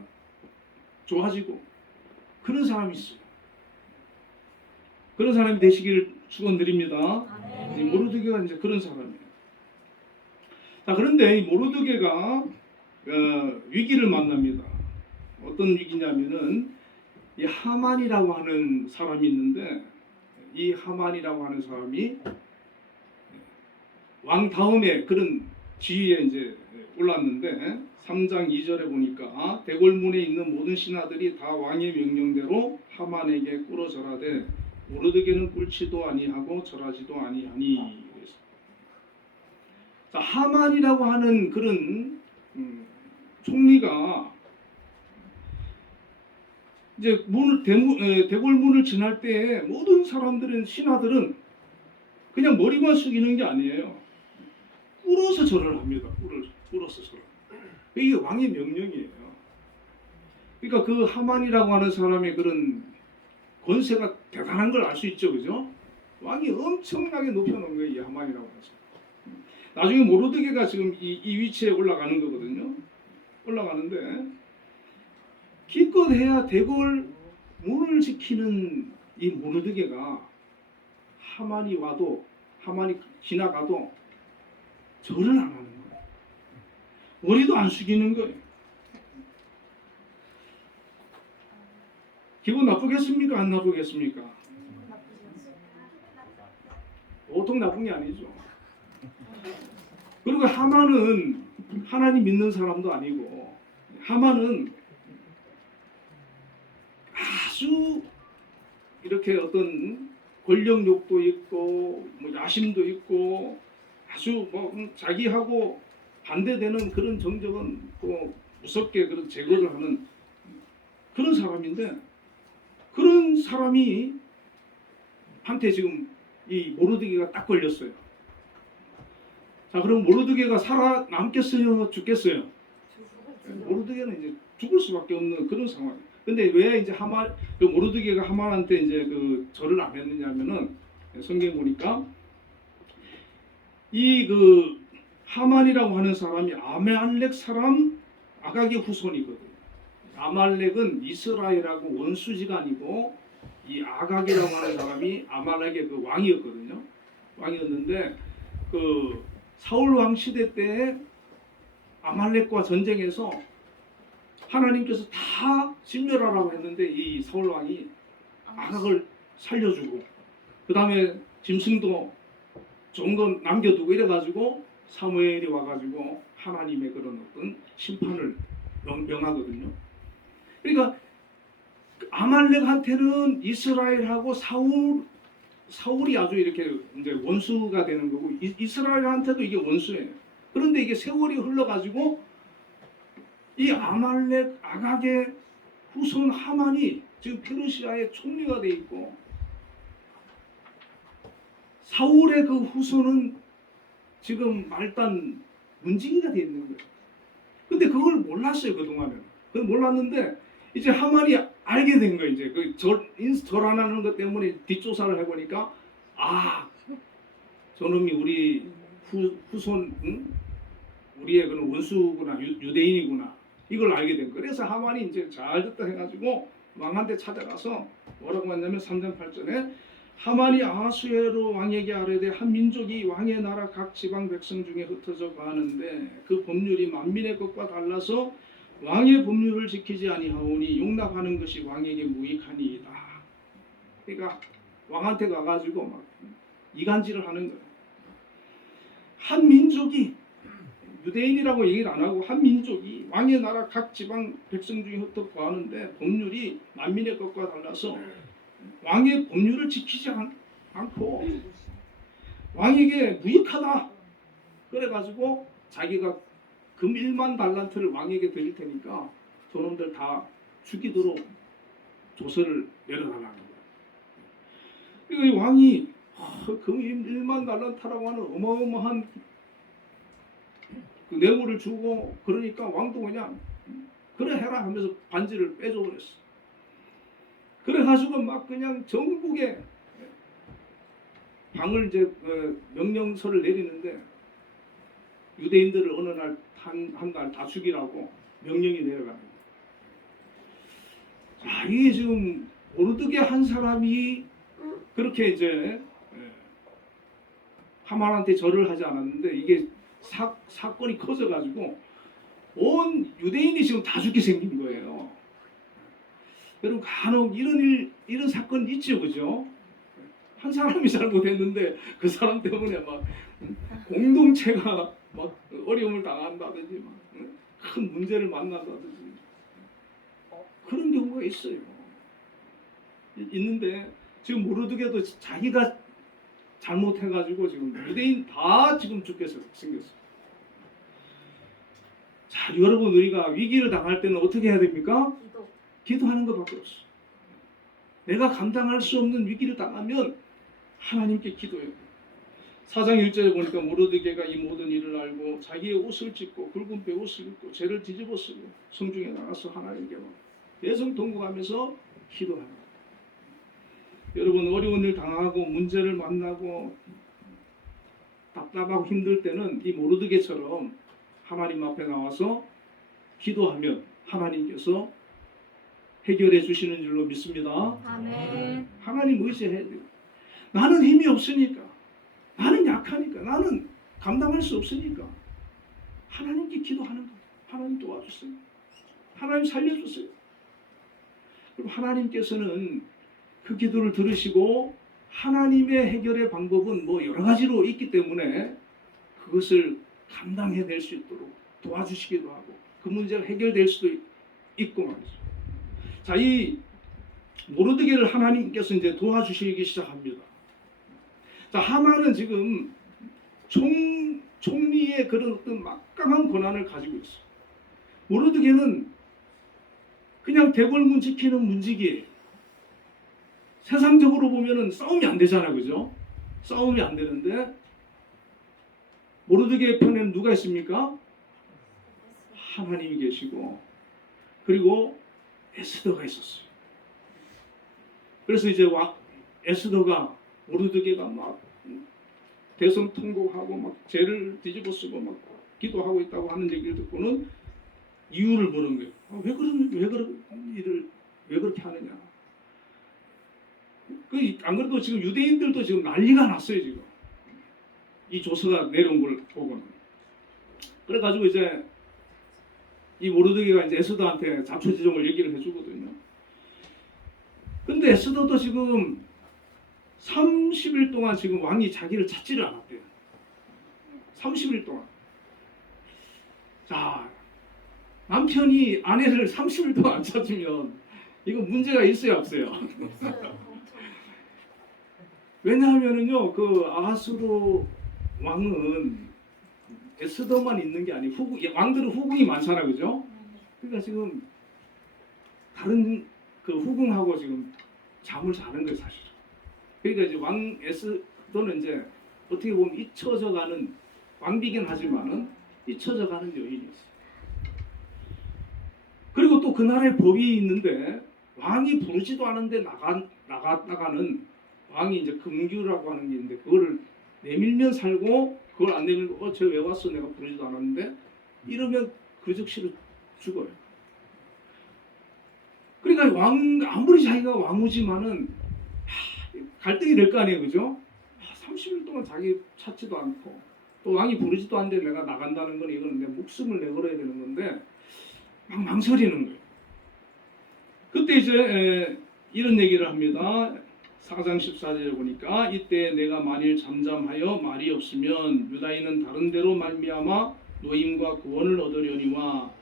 좋아지고 그런 사람이 있어요. 그런 사람이 되시기를 축원드립니다. 모르드게가 이제 그런 사람이에요. 자, 그런데 이 모르드게가 위기를 만납니다. 어떤 위기냐면은 이 하만이라고 하는 사람이 있는데, 이 하만이라고 하는 사람이 왕 다음에 그런 지위에 이제 올랐는데 3장 2절에 보니까 대궐문에 있는 모든 신하들이 다 왕의 명령대로 하만에게 꿇어 절하되 모르드게는 꿇지도 아니하고 절하지도 아니하니. 자, 하만이라고 하는 그런 총리가 이제 대궐문을 지날 때 모든 사람들은, 신하들은 그냥 머리만 숙이는 게 아니에요. 꿇어서 절을 합니다. 꿇어서 절을. 이게 왕의 명령이에요. 그러니까 그 하만이라고 하는 사람의 그런 권세가 대단한 걸 알 수 있죠, 그죠? 왕이 엄청나게 높여놓은 거예요, 이 하만이라고 해서. 나중에 모르드게가 지금 이 위치에 올라가는 거거든요. 올라가는데 기껏해야 대궐 문을 지키는 이 모르드게가 하만이 와도 하만이 지나가도 절을 안 하는 거예요. 머리도 안 숙이는 거예요. 기분 나쁘겠습니까? 안 나쁘겠습니까? 보통 나쁜 게 아니죠. 그리고 하만은 하나님 믿는 사람도 아니고 하만은 아주 이렇게 어떤 권력욕도 있고 뭐 야심도 있고 아주 뭐 자기하고 반대되는 그런 정적은 또 무섭게 그런 제거를 하는 그런 사람인데 그런 사람이 한테 지금 이 모르드게가 딱 걸렸어요. 자, 그럼 모르드게가 살아남겠어요? 죽겠어요? 모르드게는 이제 죽을 수밖에 없는 그런 상황. 근데 왜 이제 그 모르드게가 하만한테 이제 그 절을 안 했느냐면은 성경 보니까 이 그 하만이라고 하는 사람이 아말렉 사람 아각의 후손이거든요. 아말렉은 이스라엘하고 원수지가 아니고 이 아각이라고 하는 사람이 아말렉의 그 왕이었거든요. 왕이었는데 그 사울 왕 시대 때 아말렉과 전쟁에서 하나님께서 다 진멸하라고 했는데 이 사울 왕이 아각을 살려주고 그 다음에 짐승도 좋은 건 남겨두고 이래가지고 사무엘이 와가지고 하나님의 그런 어떤 심판을 명하거든요. 그러니까 아말렉한테는 이스라엘하고 사울이 아주 이렇게 이제 원수가 되는 거고 이스라엘한테도 이게 원수예요. 그런데 이게 세월이 흘러가지고 이 아말렉 아각의 후손 하만이 지금 페르시아의 총리가 돼 있고 사울의 그 후손은 지금 말단 문지기가 돼 있는 거예요. 근데 그걸 몰랐어요 그동안은. 그걸 몰랐는데 이제 하만이 알게 된 거예요. 이제 그 절 안 하는 것 때문에 뒷조사를 해보니까 아 저놈이 우리 후손 우리의 그런 원수구나 유대인이구나 이걸 알게 된 거예요. 그래서 하만이 이제 잘 됐다 해가지고 왕한테 찾아가서 뭐라고 했냐면 3장 8절에 하만이 아하수에로 왕에게 아뢰되 한 민족이 왕의 나라 각 지방 백성 중에 흩어져 가는데 그 법률이 만민의 것과 달라서 왕의 법률을 지키지 아니하오니 용납하는 것이 왕에게 무익하니이다. 그러니까 왕한테 가가지고 막 이간질을 하는 거예요. 한 민족이 유대인이라고 얘기를 안 하고 한 민족이 왕의 나라 각 지방 백성 중에 흩어 가는데 법률이 만민의 것과 달라서 왕의 법률을 지키지 않고 왕에게 무익하다. 그래가지고 자기가 금 1만 달란트를 왕에게 드릴 테니까 저놈들 다 죽이도록 조서를 내려달라는 거예요. 그러니까 이 왕이 금 1만 달란트라고 하는 어마어마한 그 뇌물을 주고 그러니까 왕도 그냥 그래 해라 하면서 반지를 빼줘버렸어. 그래가지고 막 그냥 전국에 방을 이제 명령서를 내리는데 유대인들을 어느 날 한 달 다 죽이라고 명령이 내려가는 거예요. 자, 이게 지금 모르드게 한 사람이 그렇게 이제 하만한테 절을 하지 않았는데 이게 사건이 커져가지고 온 유대인이 지금 다 죽게 생긴 거예요. 여러분 간혹 이런 사건 있죠, 그죠? 한 사람이 잘못했는데 그 사람 때문에 막 공동체가 막 어려움을 당한다든지 막 큰 문제를 만난다든지 그런 경우가 있어요. 있는데 지금 모르드게도 자기가 잘못해가지고 지금 유대인 다 지금 죽게 생겼어요. 자, 여러분 우리가 위기를 당할 때는 어떻게 해야 됩니까? 기도하는 것밖에 없어. 내가 감당할 수 없는 위기를 당하면 하나님께 기도해요. 4장 1절에 보니까 모르드게가 이 모든 일을 알고 자기의 옷을 찢고 굵은 베옷을 입고 죄를 뒤집어 쓰고 성중에 나가서 하나님께 대성통곡하면서 기도하는 거예요. 여러분 어려운 일 당하고 문제를 만나고 답답하고 힘들 때는 이 모르드게처럼 하나님 앞에 나와서 기도하면 하나님께서 해결해 주시는 줄로 믿습니다. 아멘. 하나님 의지해야 돼요. 나는 힘이 없으니까, 나는 약하니까, 나는 감당할 수 없으니까 하나님께 기도하는 거예요. 하나님 도와주세요. 하나님 살려주세요. 그럼 하나님께서는 그 기도를 들으시고 하나님의 해결의 방법은 뭐 여러 가지로 있기 때문에 그것을 감당해낼 수 있도록 도와주시기도 하고 그 문제가 해결될 수도 있고 말이죠. 자, 이 모르드게를 하나님께서 이제 도와주시기 시작합니다. 자, 하만은 지금 총리의 그런 어떤 막강한 권한을 가지고 있어요. 모르드게는 그냥 대궐문 지키는 문지기예요. 세상적으로 보면은 싸움이 안 되잖아, 그죠? 싸움이 안 되는데 모르드게 편에는 누가 있습니까? 하나님이 계시고 그리고 에스더가 있었어요. 그래서 이제 에스더가 모르드게가 막 대성통곡하고 막 죄를 뒤집어쓰고 막 기도하고 있다고 하는 얘기를 듣고는 이유를 묻는 거예요. 왜 그런 일을 왜 그렇게 하느냐? 안 그래도 지금 유대인들도 지금 난리가 났어요, 지금. 이 조서가 내려온 걸 보고는. 그래가지고 이제 이 모르드게가 이제 에스더한테 자초지종을 얘기를 해주거든요. 근데 에스더도 지금 30일 동안 지금 왕이 자기를 찾지를 않았대요. 30일 동안. 자, 남편이 아내를 30일 동안 안 찾으면 이거 문제가 있어요, 없어요? 왜냐하면은요, 그 아하수로 왕은 에스더만 있는 게 아니고 왕들은 후궁이 많잖아요, 그죠? 그러니까 지금 다른 그 후궁하고 지금 잠을 자는 거예요, 사실. 그러니까 이제 왕 에스더는 이제 어떻게 보면 잊혀져가는 왕비긴 하지만은 잊혀져가는 여인이 있어요. 그리고 또 그 나라의 법이 있는데 왕이 부르지도 않은데 나갔다가는 왕이 이제 금규라고 하는 게 있는데 그거를 내밀면 살고 그걸 안 내밀고 쟤 왜 왔어? 내가 부르지도 않았는데 이러면 그 즉시로 죽어요. 그러니까 아무리 자기가 왕후지만은 갈등이 될 거 아니에요, 그죠? 30일 동안 자기 찾지도 않고 또 왕이 부르지도 않는데 내가 나간다는 건 이거는 내 목숨을 내걸어야 되는 건데 막 망설이는 거예요. 그때 이제 이런 얘기를 합니다. 4장 14절에 보니까 이때 내가 만일 잠잠하여 말이 없으면 유다인은 다른 데로 말미암아 노임과 구원을 얻으려니와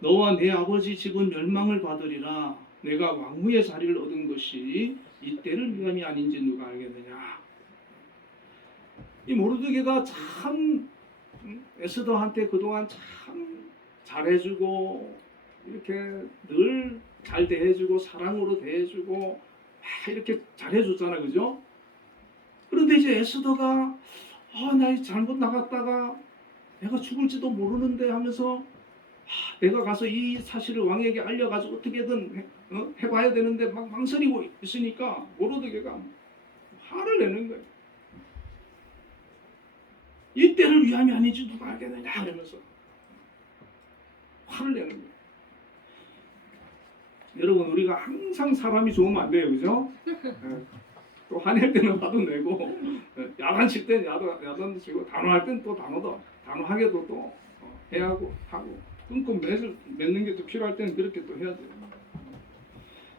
너와 내 아버지 집은 멸망을 받으리라. 내가 왕후의 자리를 얻은 것이 이때를 위함이 아닌지 누가 알겠느냐. 이 모르드게가 참 에스더한테 그동안 참 잘해주고 이렇게 늘 잘 대해주고 사랑으로 대해주고 이렇게 잘해줬잖아, 그죠? 그런데 이제 에스더가 나 잘못 나갔다가 내가 죽을지도 모르는데 하면서 내가 가서 이 사실을 왕에게 알려가지고 어떻게든 해봐야 되는데 막 망설이고 있으니까 모르드게가 화를 내는 거예요. 이때를 위함이 아니지 누가 알겠느냐 하면서 화를 내는 거예요. 여러분 우리가 항상 사람이 좋으면 안 돼요, 그죠? 또 화낼 때는 화도 내고 야단칠 때는 야단도 치고 단호할 때는 또 단호하게도 또 해야 하고 끊고 맺는 게 또 필요할 때는 그렇게 또 해야 돼요.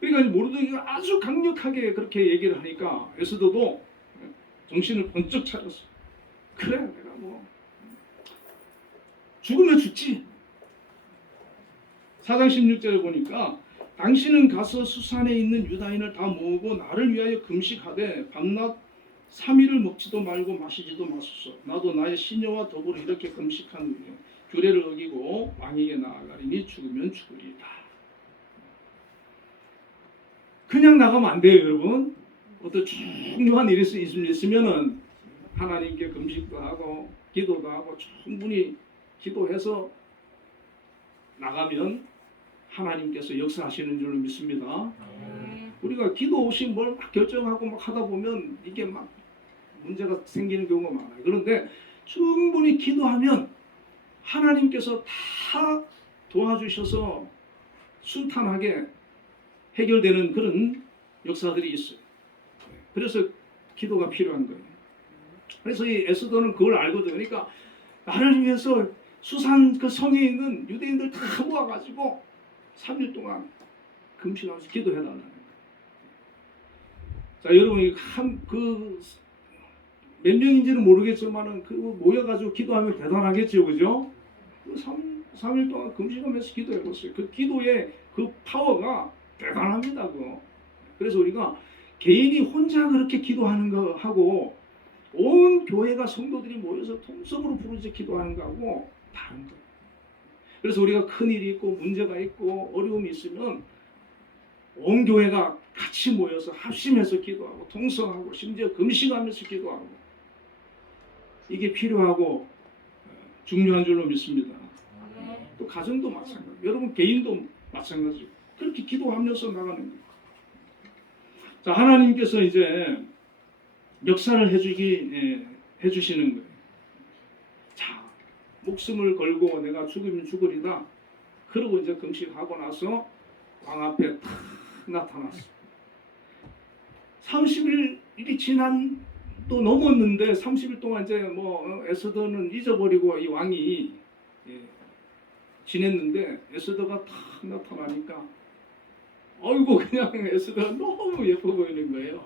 그러니까 모르드게가 아주 강력하게 그렇게 얘기를 하니까 에스더도 정신을 번쩍 차렸어. 그래, 내가 뭐 죽으면 죽지. 4장 16절에 보니까 당신은 가서 수산에 있는 유다인을 다 모으고 나를 위하여 금식하되 밤낮 3일을 먹지도 말고 마시지도 마소서. 나도 나의 시녀와 더불어 이렇게 금식한 후에 규례를 어기고 왕에게 나아가리니 죽으면 죽으리이다. 그냥 나가면 안 돼요, 여러분. 어떤 중요한 일이 있으면은 하나님께 금식도 하고 기도도 하고 충분히 기도해서 나가면 하나님께서 역사하시는 줄로 믿습니다. 우리가 기도 없이 뭘 막 결정하고 막 하다 보면 이게 막 문제가 생기는 경우가 많아요. 그런데 충분히 기도하면 하나님께서 다 도와주셔서 순탄하게 해결되는 그런 역사들이 있어요. 그래서 기도가 필요한 거예요. 그래서 이 에스더는 그걸 알거든요. 그러니까 나를 위해서 수산 그 성에 있는 유대인들 다 모아가지고 3일 동안 금식하면서 기도해달라는 거예요. 자, 여러분 몇 명인지는 모르겠지만은 그 모여가지고 기도하면 대단하겠죠, 그죠? 3일 동안 금식하면서 기도해봤어요. 그 기도의 그 파워가 대단합니다, 그거. 그래서 우리가 개인이 혼자 그렇게 기도하는 거 하고 온 교회가 성도들이 모여서 통성으로 부르짖어 기도하는 거하고 다른 거예요. 그래서 우리가 큰 일이 있고 문제가 있고 어려움이 있으면 온 교회가 같이 모여서 합심해서 기도하고 통성하고 심지어 금식하면서 기도하고 이게 필요하고 중요한 줄로 믿습니다. 또 가정도 마찬가지, 여러분 개인도 마찬가지. 그렇게 기도하면서 나가는 거예요. 자, 하나님께서 이제 역사를 해주시는 거예요. 자, 목숨을 걸고 내가 죽으면 죽으리다. 그러고 이제 금식하고 나서 왕 앞에 탁 나타났어. 30일이 또 넘었는데 30일 동안 이제 에스더는 잊어버리고 이 왕이 지냈는데 에스더가 탁 나타나니까 어이구 그냥 에스더가 너무 예뻐 보이는 거예요.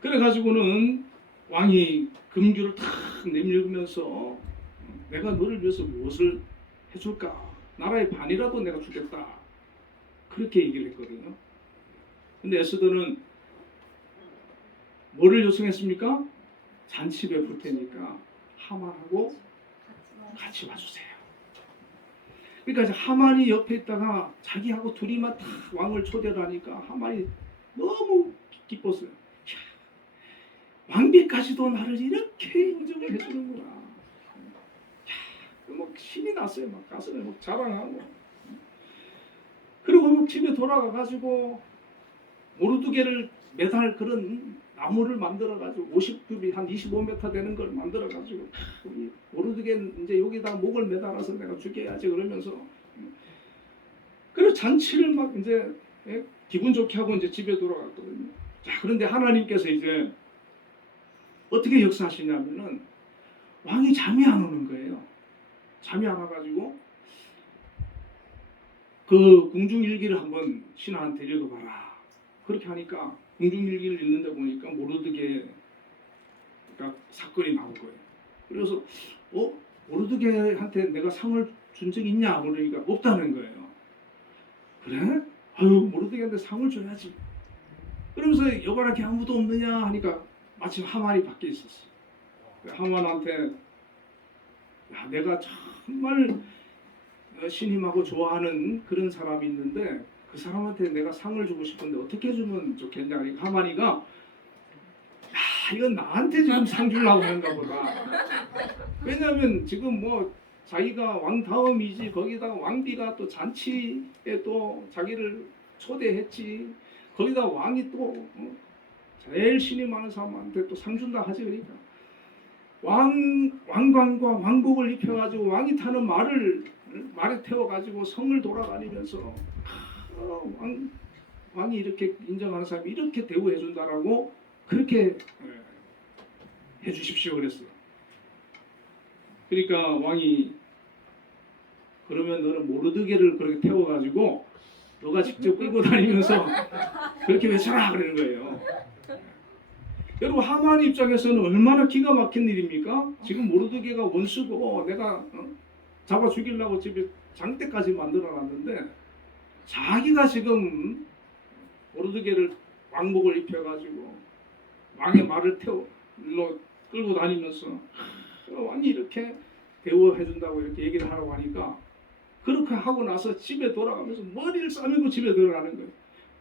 그래가지고는 왕이 금규를 탁 내밀면서 내가 너를 위해서 무엇을 해줄까? 나라의 반이라도 내가 주겠다. 그렇게 얘기를 했거든요. 근데 에스더는 뭐를 요청했습니까? 잔치 베풀 테니까 하만하고 같이 와주세요. 그러니까 이제 하만이 옆에 있다가 자기하고 둘이만 다 왕을 초대를 하니까 하만이 너무 기뻤어요. 왕비까지도 나를 이렇게 인정을 해주는구나. 뭐 신이 났어요. 막 가슴에 막 자랑하고. 그리고 막 집에 돌아가가지고 모르드게를 매달 그런 나무를 만들어가지고 50굽이 한 25m 되는 걸 만들어가지고 우리 모르드게 이제 여기다 목을 매달아서 내가 죽여야지 그러면서 그리고 잔치를 막 이제 기분 좋게 하고 이제 집에 돌아갔거든요. 자, 그런데 하나님께서 이제 어떻게 역사하시냐면은 왕이 잠이 안 오는 거예요. 잠이 안 와가지고 그 궁중일기를 한번 신하한테 읽어봐라. 그렇게 하니까 궁중일기를 읽는데 보니까 모르드게가 사건이 나온 거예요. 그래서 모르드게한테 내가 상을 준 적이 있냐 그러니까 없다는 거예요. 그래? 아유 모르드게한테 상을 줘야지. 그러면서 여관에게 아무도 없느냐 하니까 마침 하만이 밖에 있었어. 하만한테 야, 내가 정말 신임하고 좋아하는 그런 사람이 있는데 그 사람한테 내가 상을 주고 싶은데 어떻게 주면 좋겠냐. 그러니까 하만이가 야, 이건 나한테 지금 상 주려고 하는가 보다. 왜냐하면 지금 뭐 자기가 왕 다음이지 거기다가 왕비가 또 잔치에 또 자기를 초대했지. 거기다 왕이 또 제일 신이 많은 사람한테 또 상 준다 하지. 그러니까 왕관과 왕복을 입혀가지고 왕이 타는 말에 태워가지고 성을 돌아다니면서 왕이 이렇게 인정하는 사람이 이렇게 대우해 준다라고 그렇게 해주십시오 그랬어요. 그러니까 왕이 그러면 너는 모르드게를 그렇게 태워가지고 너가 직접 끌고 다니면서 그렇게 외쳐라 그러는 거예요. 여러분 하만 입장에서는 얼마나 기가 막힌 일입니까? 지금 모르드게가 원수고 내가 잡아 죽이려고 집에 장대까지 만들어놨는데 자기가 지금 모르드게를 왕복을 입혀가지고 왕의 말을 끌고 다니면서 왕이 이렇게 대우해준다고 이렇게 얘기를 하라고 하니까 그렇게 하고 나서 집에 돌아가면서 머리를 싸매고 집에 들어가는 거예요.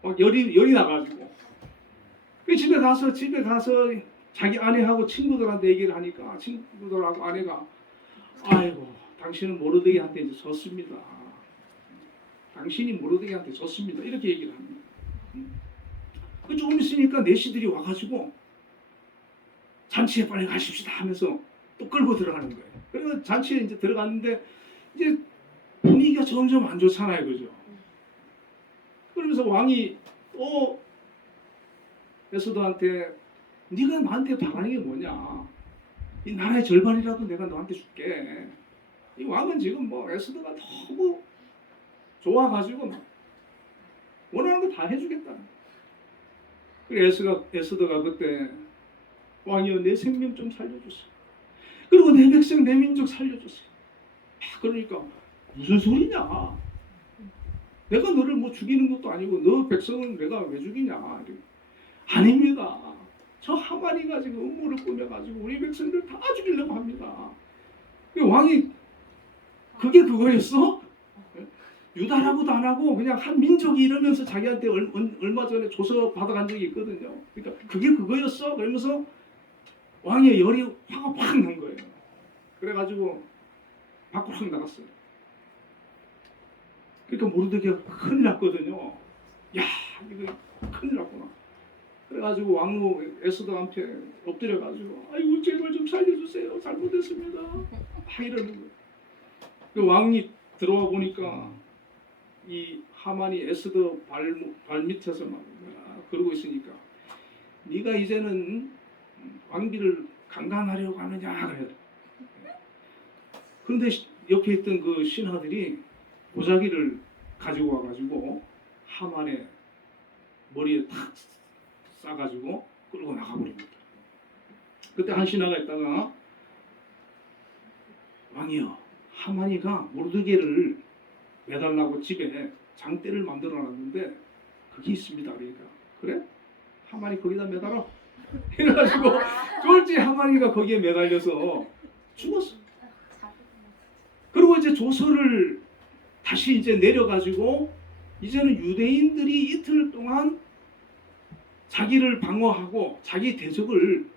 막 열이 나가지고 그 집에 가서 자기 아내하고 친구들한테 얘기를 하니까 친구들하고 아내가 아이고 당신은 모르드게한테 이제 졌습니다. 당신이 모르드게한테 졌습니다. 이렇게 얘기를 합니다. 그 조금 있으니까 내시들이 와가지고 잔치에 빨리 가십시다 하면서 또 끌고 들어가는 거예요. 그래서 잔치에 이제 들어갔는데 이제 분위기가 점점 안 좋잖아요, 그죠? 그러면서 왕이 또 에스더한테 네가 나한테 바라는 게 뭐냐? 이 나라의 절반이라도 내가 너한테 줄게. 이 왕은 지금 뭐 에스더가 너무 좋아가지고 막 원하는 거 다 해주겠다. 그래서 에스더가 그때 왕이여 내 생명 좀 살려주세요. 그리고 내 백성 내 민족 살려주세요. 그러니까 무슨 소리냐? 내가 너를 뭐 죽이는 것도 아니고 너 백성은 내가 왜 죽이냐? 아닙니다. 저 하만이가 지금 음모를 꾸며가지고 우리 백성들 다 죽이려고 합니다. 왕이 그게 그거였어? 유다라고도 안 하고 그냥 한 민족이 이러면서 자기한테 얼마 전에 조서 받아간 적이 있거든요. 그러니까 그게 그거였어? 그러면서 왕의 열이 화가 확 난 거예요. 그래가지고 밖으로 확 나갔어요. 그러니까 모르드게가 큰일 났거든요. 야, 이거 큰일 났구나. 그래가지고 왕후 에스더한테 엎드려가지고 아이고 제발 좀 살려주세요. 잘못했습니다. 막 이러는 거예요. 그 왕이 들어와 보니까 이 하만이 에스더 발 밑에서 막 그러고 있으니까 네가 이제는 왕비를 강간하려고 하느냐 그래요. 그런데 옆에 있던 그 신하들이 보자기를 가지고 와가지고 하만의 머리에 탁 싸가지고 끌고 나가버립니다. 그때 한 신하가 있다가 왕이여 하만이가 모르드게를 매달라고 집에 장대를 만들어놨는데 그게 있습니다. 그러니까 그래? 하만이 거기다 매달아. 이래가지고 졸지 하만이가 거기에 매달려서 죽었어. 그리고 이제 조서를 다시 이제 내려가지고 이제는 유대인들이 이틀 동안 자기를 방어하고 자기 대적을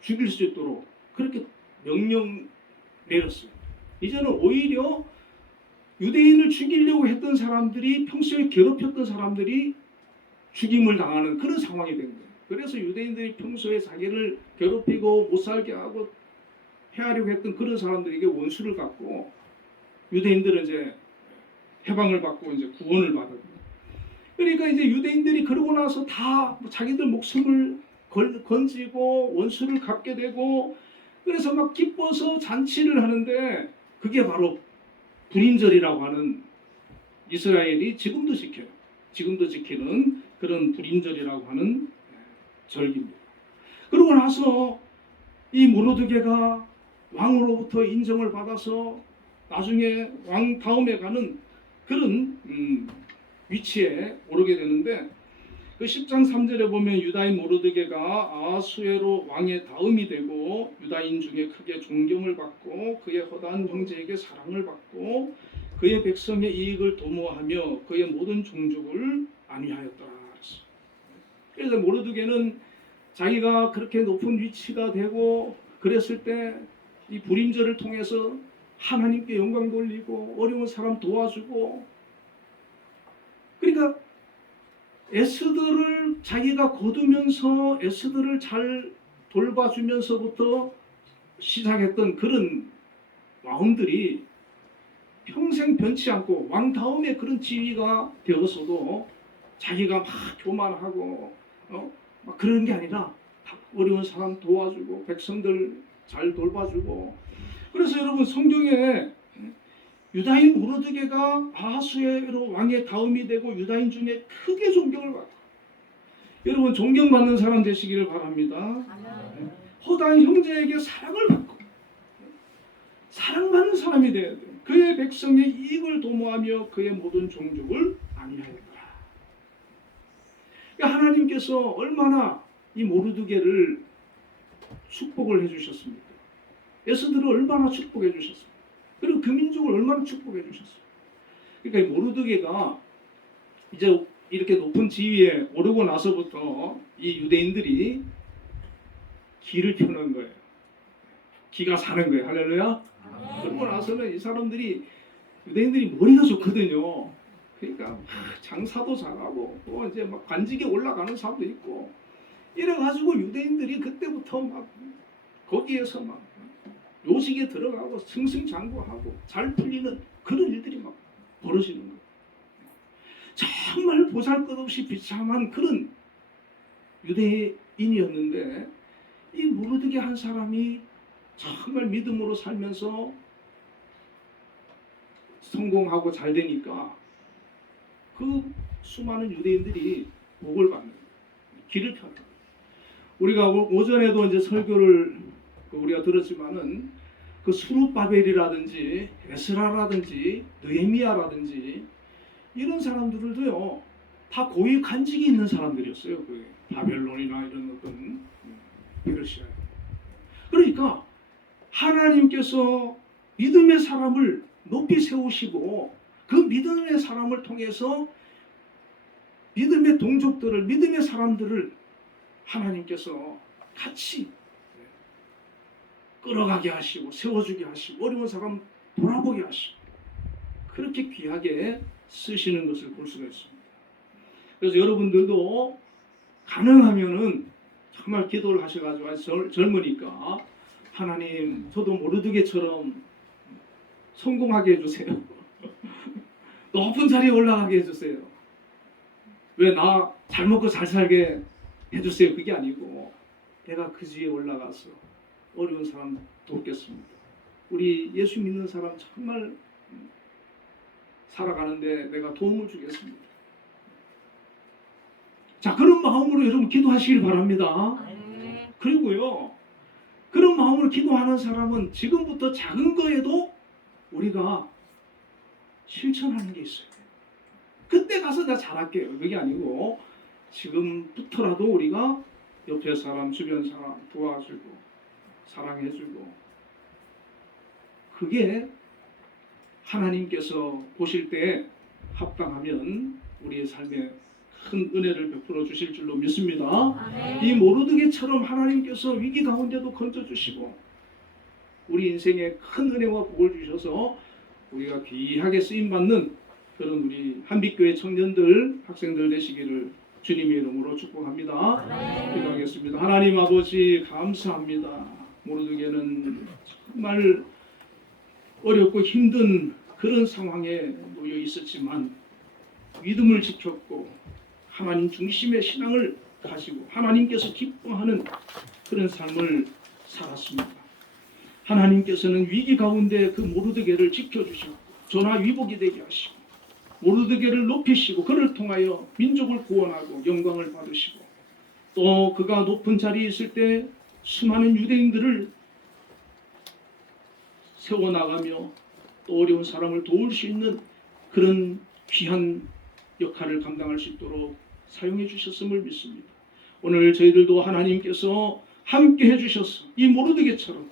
죽일 수 있도록 그렇게 명령 내렸어요. 이제는 오히려 유대인을 죽이려고 했던 사람들이 평소에 괴롭혔던 사람들이 죽임을 당하는 그런 상황이 된 거예요. 그래서 유대인들이 평소에 자기를 괴롭히고 못 살게 하고 해하려고 했던 그런 사람들에게 원수를 갖고 유대인들은 이제 해방을 받고 이제 구원을 받았고 그러니까 이제 유대인들이 그러고 나서 다 자기들 목숨을 건지고 원수를 갚게 되고 그래서 막 기뻐서 잔치를 하는데 그게 바로 불임절이라고 하는 이스라엘이 지금도 지켜요. 지금도 지키는 그런 불임절이라고 하는 절기입니다. 그러고 나서 이 모르드게가 왕으로부터 인정을 받아서 나중에 왕 다음에 가는 그런 위치에 오르게 되는데 그 10장 3절에 보면 유다인 모르드게가 아하수에로 왕의 다음이 되고 유다인 중에 크게 존경을 받고 그의 허다한 형제에게 사랑을 받고 그의 백성의 이익을 도모하며 그의 모든 종족을 안위하였더라. 그래서 모르드게는 자기가 그렇게 높은 위치가 되고 그랬을 때 이 불임절을 통해서 하나님께 영광 돌리고 어려운 사람 도와주고 그러니까 에스더를 자기가 거두면서 에스더를 잘 돌봐주면서부터 시작했던 그런 마음들이 평생 변치 않고 왕 다음에 그런 지위가 되었어도 자기가 막 교만하고 막 그런 게 아니라 어려운 사람 도와주고 백성들 잘 돌봐주고 그래서 여러분 성경에 유다인 모르드게가 아하수에로 왕의 다음이 되고 유다인 중에 크게 존경을 받고 여러분 존경받는 사람 되시기를 바랍니다. 허다한 형제에게 사랑을 받고 사랑받는 사람이 되어야 돼요. 그의 백성의 이익을 도모하며 그의 모든 종족을 안위하였더라. 그러니까 하나님께서 얼마나 이 모르드게를 축복을 해주셨습니까? 에스더를 얼마나 축복해 주셨습니까? 그리고 그 민족을 얼마나 축복해 주셨어요. 그러니까 이 모르드게가 이제 이렇게 높은 지위에 오르고 나서부터 이 유대인들이 기를 펴는 거예요. 기가 사는 거예요. 할렐루야. 그러고 나서는 이 사람들이 유대인들이 머리가 좋거든요. 그러니까 막 장사도 잘하고 또 이제 막 관직에 올라가는 사람도 있고 이래가지고 유대인들이 그때부터 막 거기에서 막 요직에 들어가고 승승장구하고 잘 풀리는 그런 일들이 막 벌어지는 거예요. 정말 보잘것없이 비참한 그런 유대인이었는데 이 모르드게 한 사람이 정말 믿음으로 살면서 성공하고 잘 되니까 그 수많은 유대인들이 복을 받는 거예요. 길을 펴는 거예요. 우리가 오전에도 이제 설교를 우리가 들었지만은 그 수룹바벨이라든지 에스라라든지 느헤미야라든지 이런 사람들도요 다 고위 간직이 있는 사람들이었어요. 그 바벨론이나 이런 어떤 페르시아. 그러니까 하나님께서 믿음의 사람을 높이 세우시고 그 믿음의 사람을 통해서 믿음의 동족들을 믿음의 사람들을 하나님께서 같이 끌어가게 하시고 세워주게 하시고 어려운 사람 돌아보게 하시고 그렇게 귀하게 쓰시는 것을 볼 수가 있습니다. 그래서 여러분들도 가능하면은 정말 기도를 하셔가지고 젊으니까 하나님 저도 모르드게처럼 성공하게 해주세요. 높은 자리에 올라가게 해주세요. 왜 나 잘 먹고 잘 살게 해주세요. 그게 아니고 내가 그 지에 올라가서 어려운 사람 돕겠습니다. 우리 예수 믿는 사람 정말 살아가는데 내가 도움을 주겠습니다. 자, 그런 마음으로 여러분 기도하시길 바랍니다. 그리고요 그런 마음으로 기도하는 사람은 지금부터 작은 거에도 우리가 실천하는 게 있어요. 그때 가서 나 잘할게요. 그게 아니고 지금부터라도 우리가 옆에 사람, 주변 사람 도와주고 사랑해주고 그게 하나님께서 보실 때 합당하면 우리의 삶에 큰 은혜를 베풀어 주실 줄로 믿습니다. 이 모르드게처럼 하나님께서 위기 가운데도 건져주시고 우리 인생에 큰 은혜와 복을 주셔서 우리가 귀하게 쓰임받는 그런 우리 한빛교회 청년들, 학생들 되시기를 주님의 이름으로 축복합니다. 기도하겠습니다. 하나님 아버지 감사합니다. 모르드게는 정말 어렵고 힘든 그런 상황에 놓여 있었지만 믿음을 지켰고 하나님 중심의 신앙을 가지고 하나님께서 기뻐하는 그런 삶을 살았습니다. 하나님께서는 위기 가운데 그 모르드게를 지켜주시고 전화위복이 되게 하시고 모르드게를 높이시고 그를 통하여 민족을 구원하고 영광을 받으시고 또 그가 높은 자리에 있을 때 수많은 유대인들을 세워나가며 또 어려운 사람을 도울 수 있는 그런 귀한 역할을 감당할 수 있도록 사용해 주셨음을 믿습니다. 오늘 저희들도 하나님께서 함께 해주셔서 이 모르드게처럼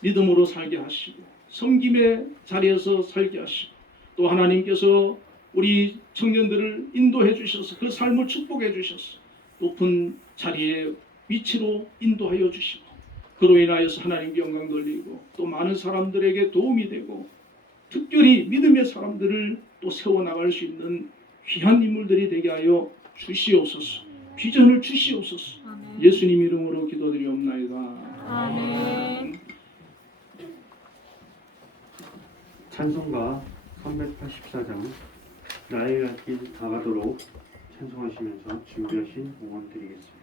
믿음으로 살게 하시고 섬김의 자리에서 살게 하시고 또 하나님께서 우리 청년들을 인도해 주셔서 그 삶을 축복해 주셔서 높은 자리에 위치로 인도하여 주시고 그로 인하여서 하나님께 영광 돌리고 또 많은 사람들에게 도움이 되고 특별히 믿음의 사람들을 또 세워나갈 수 있는 귀한 인물들이 되게 하여 주시옵소서. 비전을 주시옵소서. 예수님 이름으로 기도드리옵나이다. 아멘. 찬송가 384장 나의 갈 길 다가도록 찬송하시면서 준비하신 응원 드리겠습니다.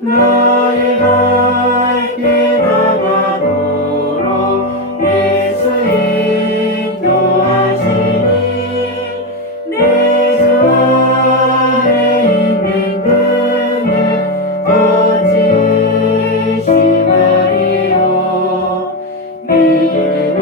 나의 갈 길 다가도록 예수 인도하시니 내 주 안에 있는 그는 어찌 의심하리요 믿음은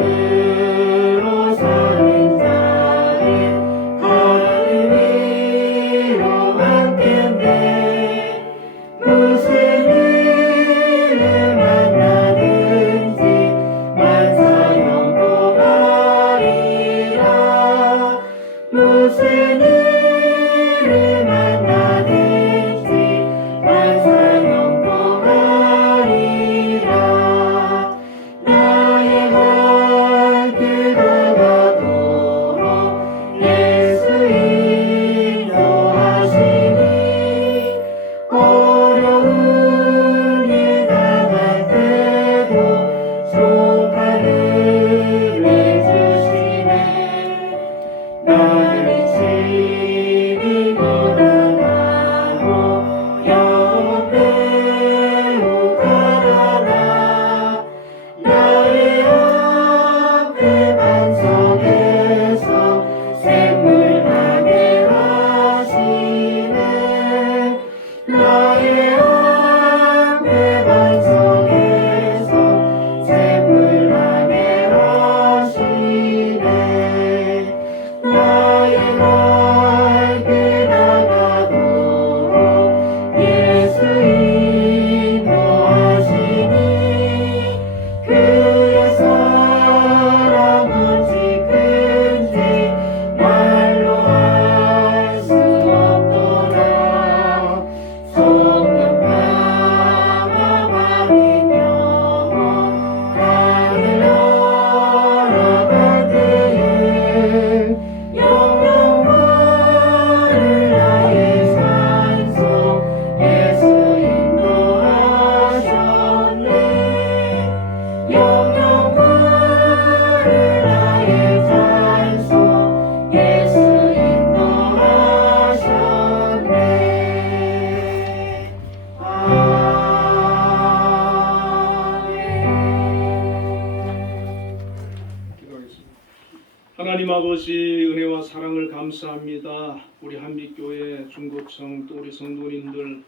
하나님 아버지 은혜와 사랑을 감사합니다. 우리 한빛교회 중고청 또 우리 성도님들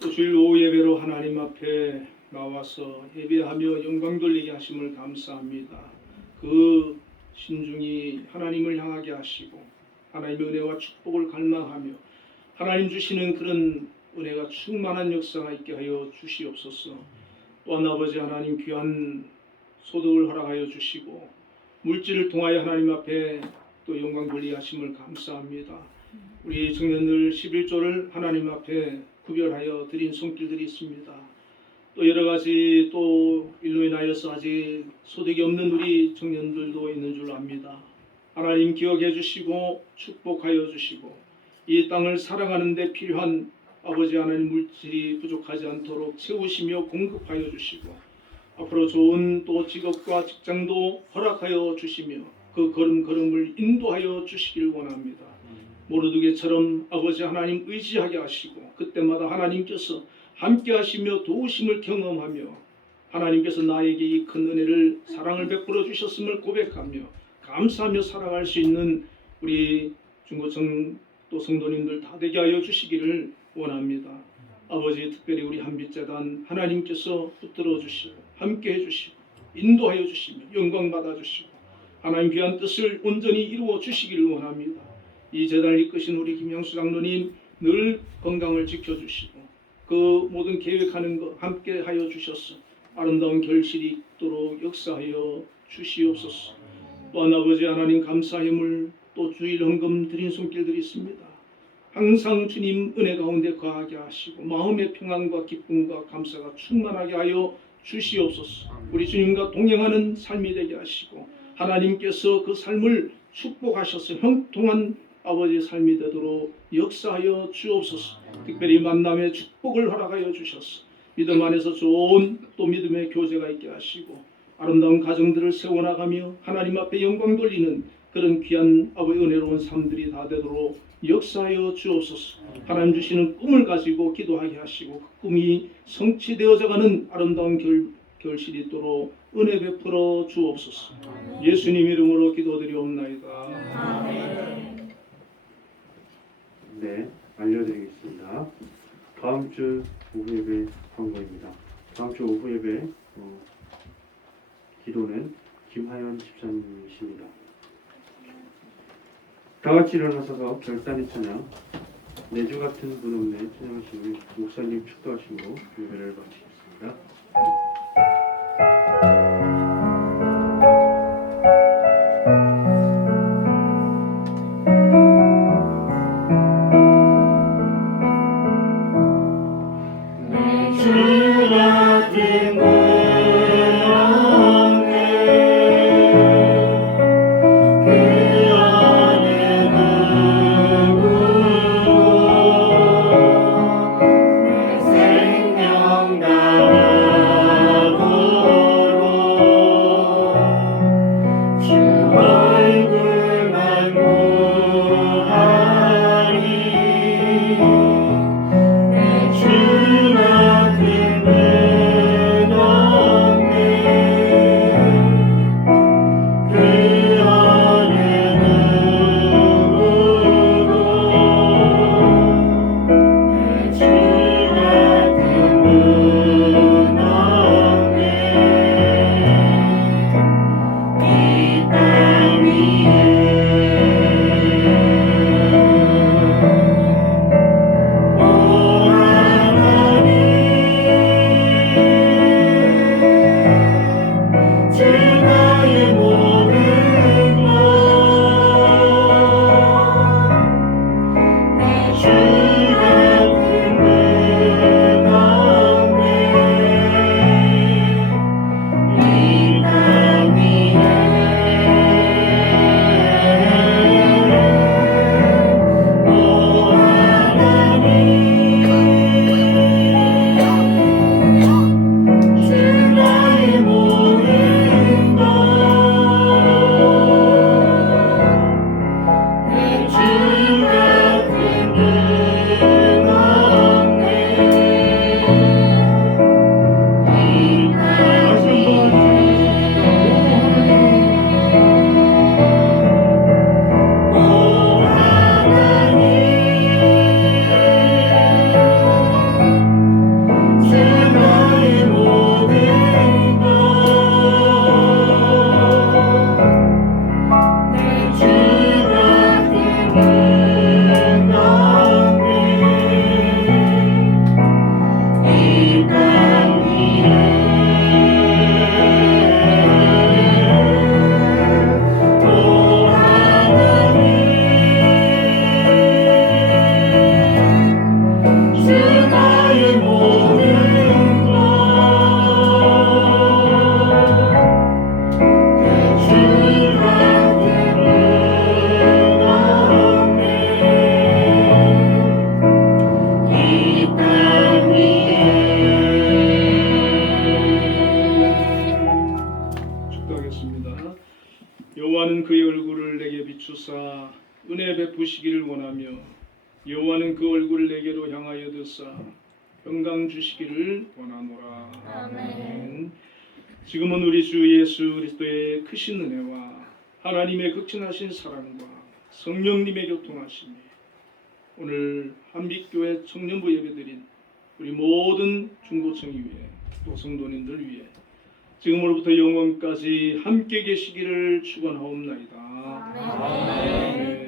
또 주일 오후 예배로 하나님 앞에 나와서 예배하며 영광 돌리게 하심을 감사합니다. 그 신중히 하나님을 향하게 하시고 하나님의 은혜와 축복을 갈망하며 하나님 주시는 그런 은혜가 충만한 역사가 있게 하여 주시옵소서. 또한 아버지 하나님 귀한 소득을 허락하여 주시고 물질을 통하여 하나님 앞에 또 영광 돌리게 하심을 감사합니다. 우리 청년들 11조를 하나님 앞에 구별하여 드린 손길들이 있습니다. 또 여러 가지 또 일로 인하여서 아직 소득이 없는 우리 청년들도 있는 줄 압니다. 하나님 기억해 주시고 축복하여 주시고 이 땅을 살아가는 데 필요한 아버지 하나님 물질이 부족하지 않도록 채우시며 공급하여 주시고 앞으로 좋은 또 직업과 직장도 허락하여 주시며 그 걸음걸음을 인도하여 주시길 원합니다. 모르드게처럼 아버지 하나님 의지하게 하시고 그때마다 하나님께서 함께 하시며 도우심을 경험하며 하나님께서 나에게 이 큰 은혜를 사랑을 베풀어 주셨음을 고백하며 감사하며 살아갈 수 있는 우리 중고청 또 성도님들 다 되게 하여 주시기를 원합니다. 아버지 특별히 우리 한빛재단 하나님께서 붙들어 주시고 함께 해주시고 인도하여 주시며 영광 받아 주시고 하나님 귀한 뜻을 온전히 이루어 주시기를 원합니다. 이 재단을 이끄신 우리 김영수 장로님 늘 건강을 지켜주시고 그 모든 계획하는 것 함께 하여 주셔서 아름다운 결실이 있도록 역사하여 주시옵소서. 또한 아버지 하나님 감사함을 또 주일 헌금 드린 손길들이 있습니다. 항상 주님 은혜 가운데 거하게 하시고 마음의 평안과 기쁨과 감사가 충만하게 하여 주시옵소서. 우리 주님과 동행하는 삶이 되게 하시고 하나님께서 그 삶을 축복하셔서 형통한 아버지의 삶이 되도록 역사하여 주옵소서. 특별히 만남의 축복을 허락하여 주셔서 믿음 안에서 좋은 또 믿음의 교제가 있게 하시고 아름다운 가정들을 세워나가며 하나님 앞에 영광 돌리는 그런 귀한 아버지 은혜로운 삶들이 다 되도록 역사하여 주옵소서. 하나님 주시는 꿈을 가지고 기도하게 하시고 그 꿈이 성취되어져가는 아름다운 결실이 있도록 은혜 베풀어 주옵소서. 예수님 이름으로 기도드리옵나이다. 네, 알려드리겠습니다. 다음 주 오후 예배 광고입니다. 다음 주 오후 예배 기도는 김하연 집사님이십니다. 다 같이 일어나서서 결단의 찬양, 내주 같은 분음내 찬양하시는 목사님 축도하심으로 예배를 마치겠습니다. 생명 다운 여호와는 그의 얼굴을 내게 비추사 은혜 베푸시기를 원하며 여호와는 그 얼굴을 내게로 향하여 드사 평강 주시기를 원하노라. 아멘. 지금은 우리 주 예수 그리스도의 크신 은혜와 하나님의 극진하신 사랑과 성령님의 교통하심이 오늘 한빛교회 청년부 예배드린 우리 모든 중고청 위에 또 성도님들 위에 지금으로부터 영원까지 함께 계시기를 축원하옵나이다. 아멘.